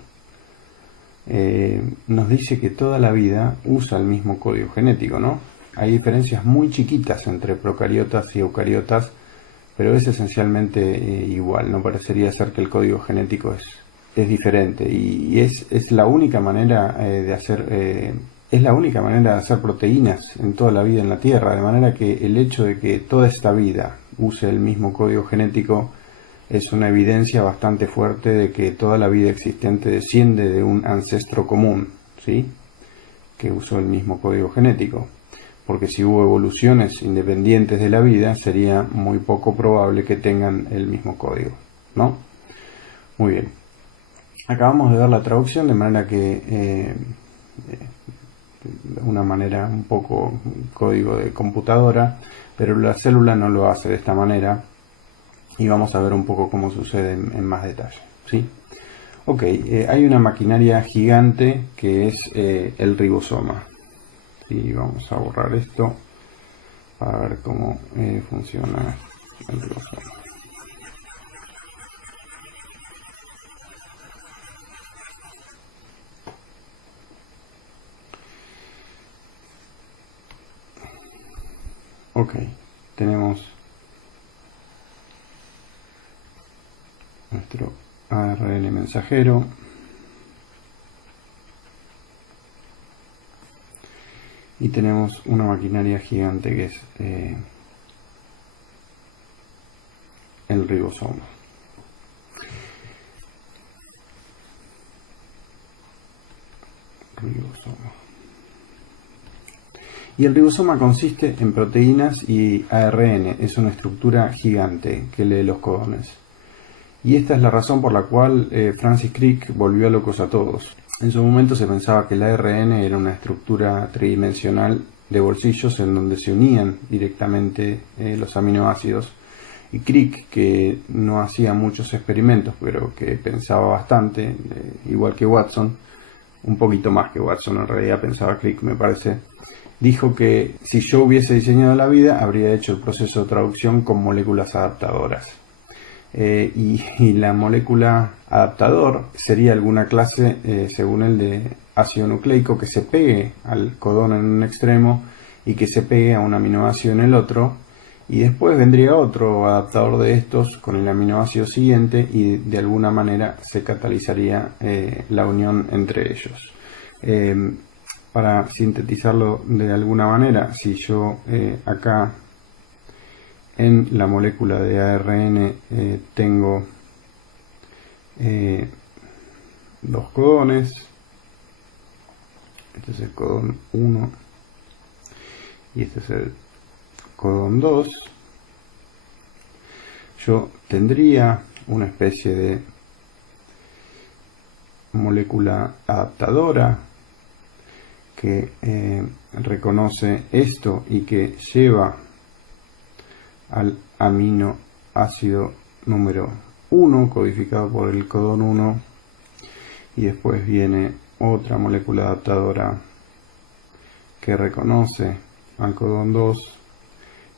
Nos dice que toda la vida usa el mismo código genético, ¿no? Hay diferencias muy chiquitas entre procariotas y eucariotas, pero es esencialmente igual. No parecería ser que el código genético es diferente, y es la única manera de hacer proteínas en toda la vida en la Tierra, de manera que el hecho de que toda esta vida use el mismo código genético es una evidencia bastante fuerte de que toda la vida existente desciende de un ancestro común, ¿sí?, que usó el mismo código genético. Porque si hubo evoluciones independientes de la vida, sería muy poco probable que tengan el mismo código, ¿no? Muy bien. Acabamos de ver la traducción, de manera que de una manera un poco código de computadora, pero la célula no lo hace de esta manera. Y vamos a ver un poco cómo sucede en más detalle, ¿sí? Ok, hay una maquinaria gigante que es el ribosoma. ¿Sí? Vamos a borrar esto para ver cómo funciona el ribosoma. Ok, tenemos nuestro ARN mensajero. Y tenemos una maquinaria gigante que es el ribosoma. Y el ribosoma consiste en proteínas y ARN. Es una estructura gigante que lee los codones. Y esta es la razón por la cual Francis Crick volvió locos a todos. En su momento se pensaba que el ARN era una estructura tridimensional de bolsillos en donde se unían directamente los aminoácidos. Y Crick, que no hacía muchos experimentos, pero que pensaba bastante, igual que Watson, un poquito más que Watson en realidad pensaba Crick, me parece, dijo que si yo hubiese diseñado la vida, habría hecho el proceso de traducción con moléculas adaptadoras. Y la molécula adaptador sería alguna clase, según él, de ácido nucleico que se pegue al codón en un extremo y que se pegue a un aminoácido en el otro, y después vendría otro adaptador de estos con el aminoácido siguiente y de alguna manera se catalizaría la unión entre ellos. Para sintetizarlo de alguna manera, si yo acá en la molécula de ARN tengo dos codones, este es el codón 1 y este es el codón 2, yo tendría una especie de molécula adaptadora que reconoce esto y que lleva al aminoácido número 1 codificado por el codón 1, y después viene otra molécula adaptadora que reconoce al codón 2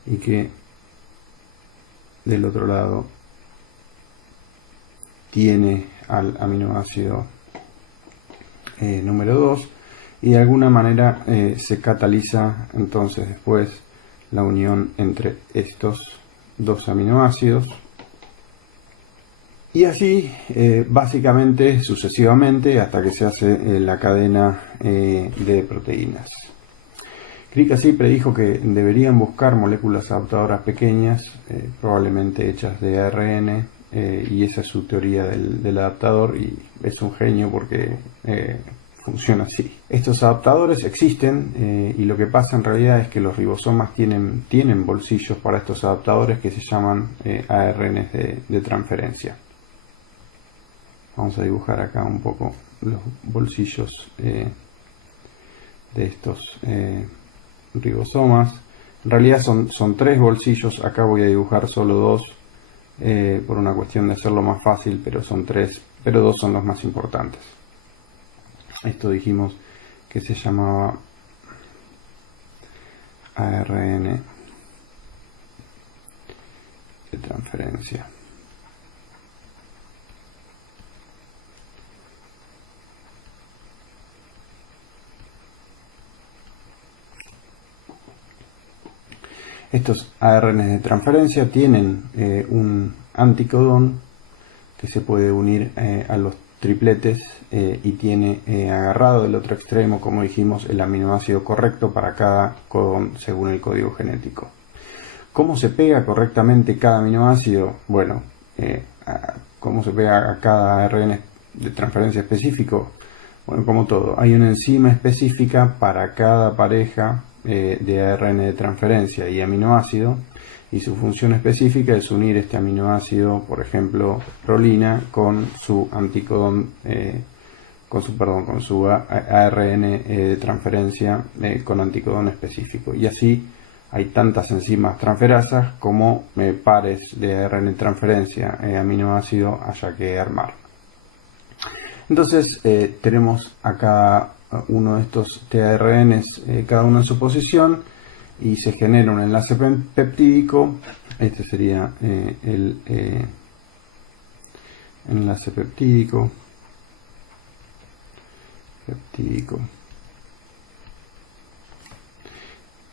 y que del otro lado tiene al aminoácido número 2 y de alguna manera se cataliza entonces después la unión entre estos dos aminoácidos. Y así, básicamente, sucesivamente, hasta que se hace la cadena de proteínas. Crick así predijo que deberían buscar moléculas adaptadoras pequeñas, probablemente hechas de ARN, y esa es su teoría del adaptador, y es un genio porque funciona así. Estos adaptadores existen, y lo que pasa en realidad es que los ribosomas tienen bolsillos para estos adaptadores que se llaman ARN de transferencia. Vamos a dibujar acá un poco los bolsillos de estos ribosomas. En realidad son 3 bolsillos, acá voy a dibujar solo 2 por una cuestión de hacerlo más fácil, pero son 3, pero 2 son los más importantes. Esto dijimos que se llamaba ARN de transferencia. Estos ARN de transferencia tienen un anticodón que se puede unir a los tripletes y tiene agarrado del otro extremo, como dijimos, el aminoácido correcto para cada codón según el código genético. ¿Cómo se pega correctamente cada aminoácido? Bueno, ¿cómo se pega a cada ARN de transferencia específico? Bueno, como todo, hay una enzima específica para cada pareja de ARN de transferencia y aminoácido, y su función específica es unir este aminoácido, por ejemplo prolina, con su anticodón, con su ARN de transferencia con anticodón específico, y así hay tantas enzimas transferasas como pares de ARN de transferencia aminoácido haya que armar. Entonces tenemos acá uno de estos tRNs, cada uno en su posición, y se genera un enlace peptídico. Este sería el enlace peptídico.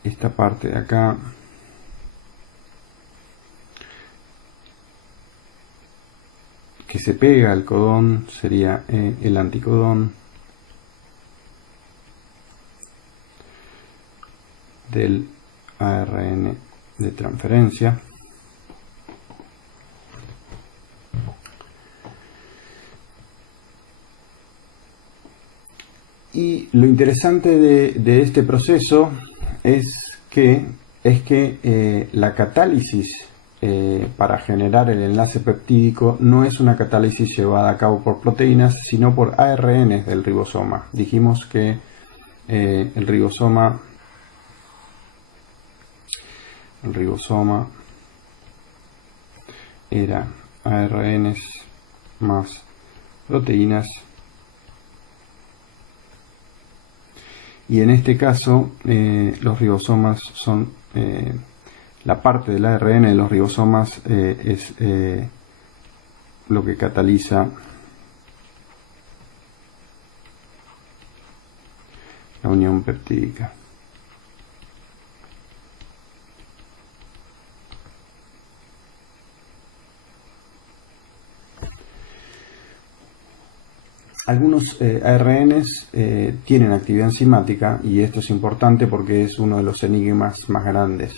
Esta parte de acá que se pega al codón sería el anticodón del ARN de transferencia. Y lo interesante de este proceso es que la catálisis para generar el enlace peptídico no es una catálisis llevada a cabo por proteínas, sino por ARN del ribosoma. Dijimos que el ribosoma era ARNs más proteínas, y en este caso los ribosomas son la parte del ARN de los ribosomas es lo que cataliza la unión peptídica. Algunos ARNs tienen actividad enzimática, y esto es importante porque es uno de los enigmas más grandes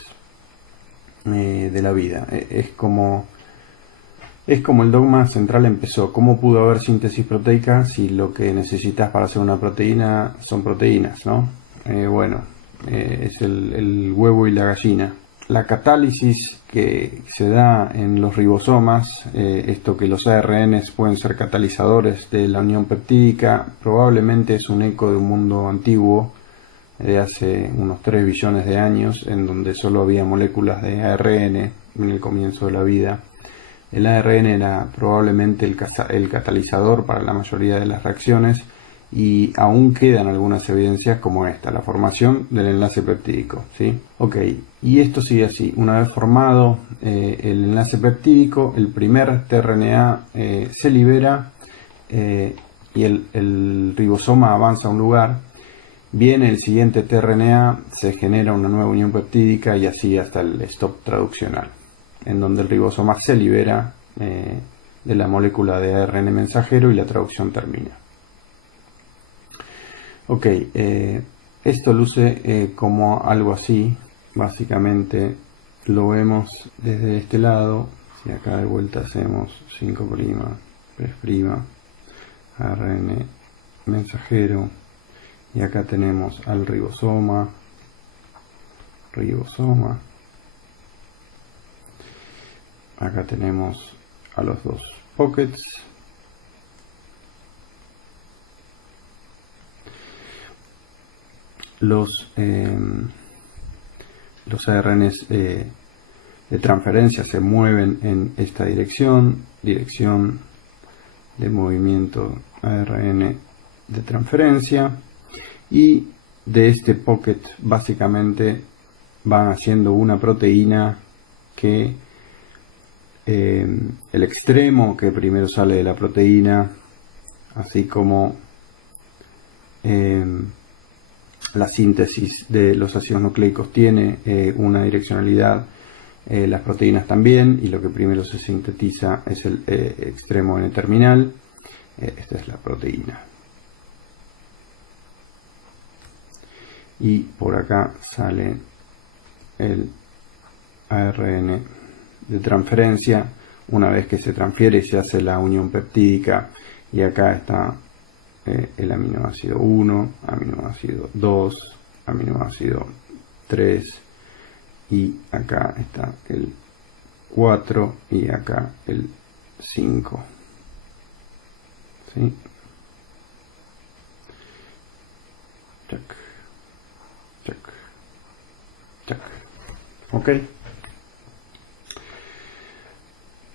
de la vida. Es como el dogma central empezó. ¿Cómo pudo haber síntesis proteica si lo que necesitas para hacer una proteína son proteínas, ¿no? Es el huevo y la gallina. La catálisis que se da en los ribosomas, esto que los ARNs pueden ser catalizadores de la unión peptídica, probablemente es un eco de un mundo antiguo de hace unos 3 billones de años, en donde solo había moléculas de ARN en el comienzo de la vida. El ARN era probablemente el catalizador para la mayoría de las reacciones, y aún quedan algunas evidencias como esta, la formación del enlace peptídico, ¿sí? Ok, y esto sigue así. Una vez formado el enlace peptídico, el primer tRNA se libera y el ribosoma avanza a un lugar. Viene el siguiente tRNA, se genera una nueva unión peptídica y así hasta el stop traduccional, en donde el ribosoma se libera de la molécula de ARN mensajero y la traducción termina. Ok, esto luce como algo así. Básicamente lo vemos desde este lado. Si acá de vuelta hacemos 5', 3', ARN mensajero, y acá tenemos al ribosoma, acá tenemos a los dos pockets, los ARNs de transferencia se mueven en esta dirección de movimiento ARN de transferencia, y de este pocket básicamente van haciendo una proteína que el extremo que primero sale de la proteína, así como la síntesis de los ácidos nucleicos tiene una direccionalidad, las proteínas también, y lo que primero se sintetiza es el extremo N-terminal. Esta es la proteína. Y por acá sale el ARN de transferencia. Una vez que se transfiere se hace la unión peptídica, y acá está el aminoácido 1, aminoácido 2, aminoácido 3, y acá está el 4 y acá el 5. ¿Sí? Check. Check. Check. Ok.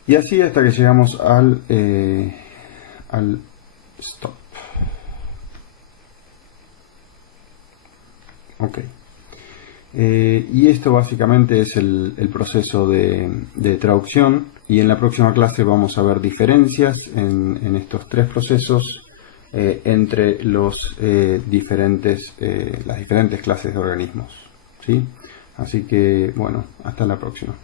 Y así hasta que llegamos al stop. Ok. Y esto básicamente es el proceso de traducción, y en la próxima clase vamos a ver diferencias en estos tres procesos entre las diferentes clases de organismos, ¿sí? Así que bueno, hasta la próxima.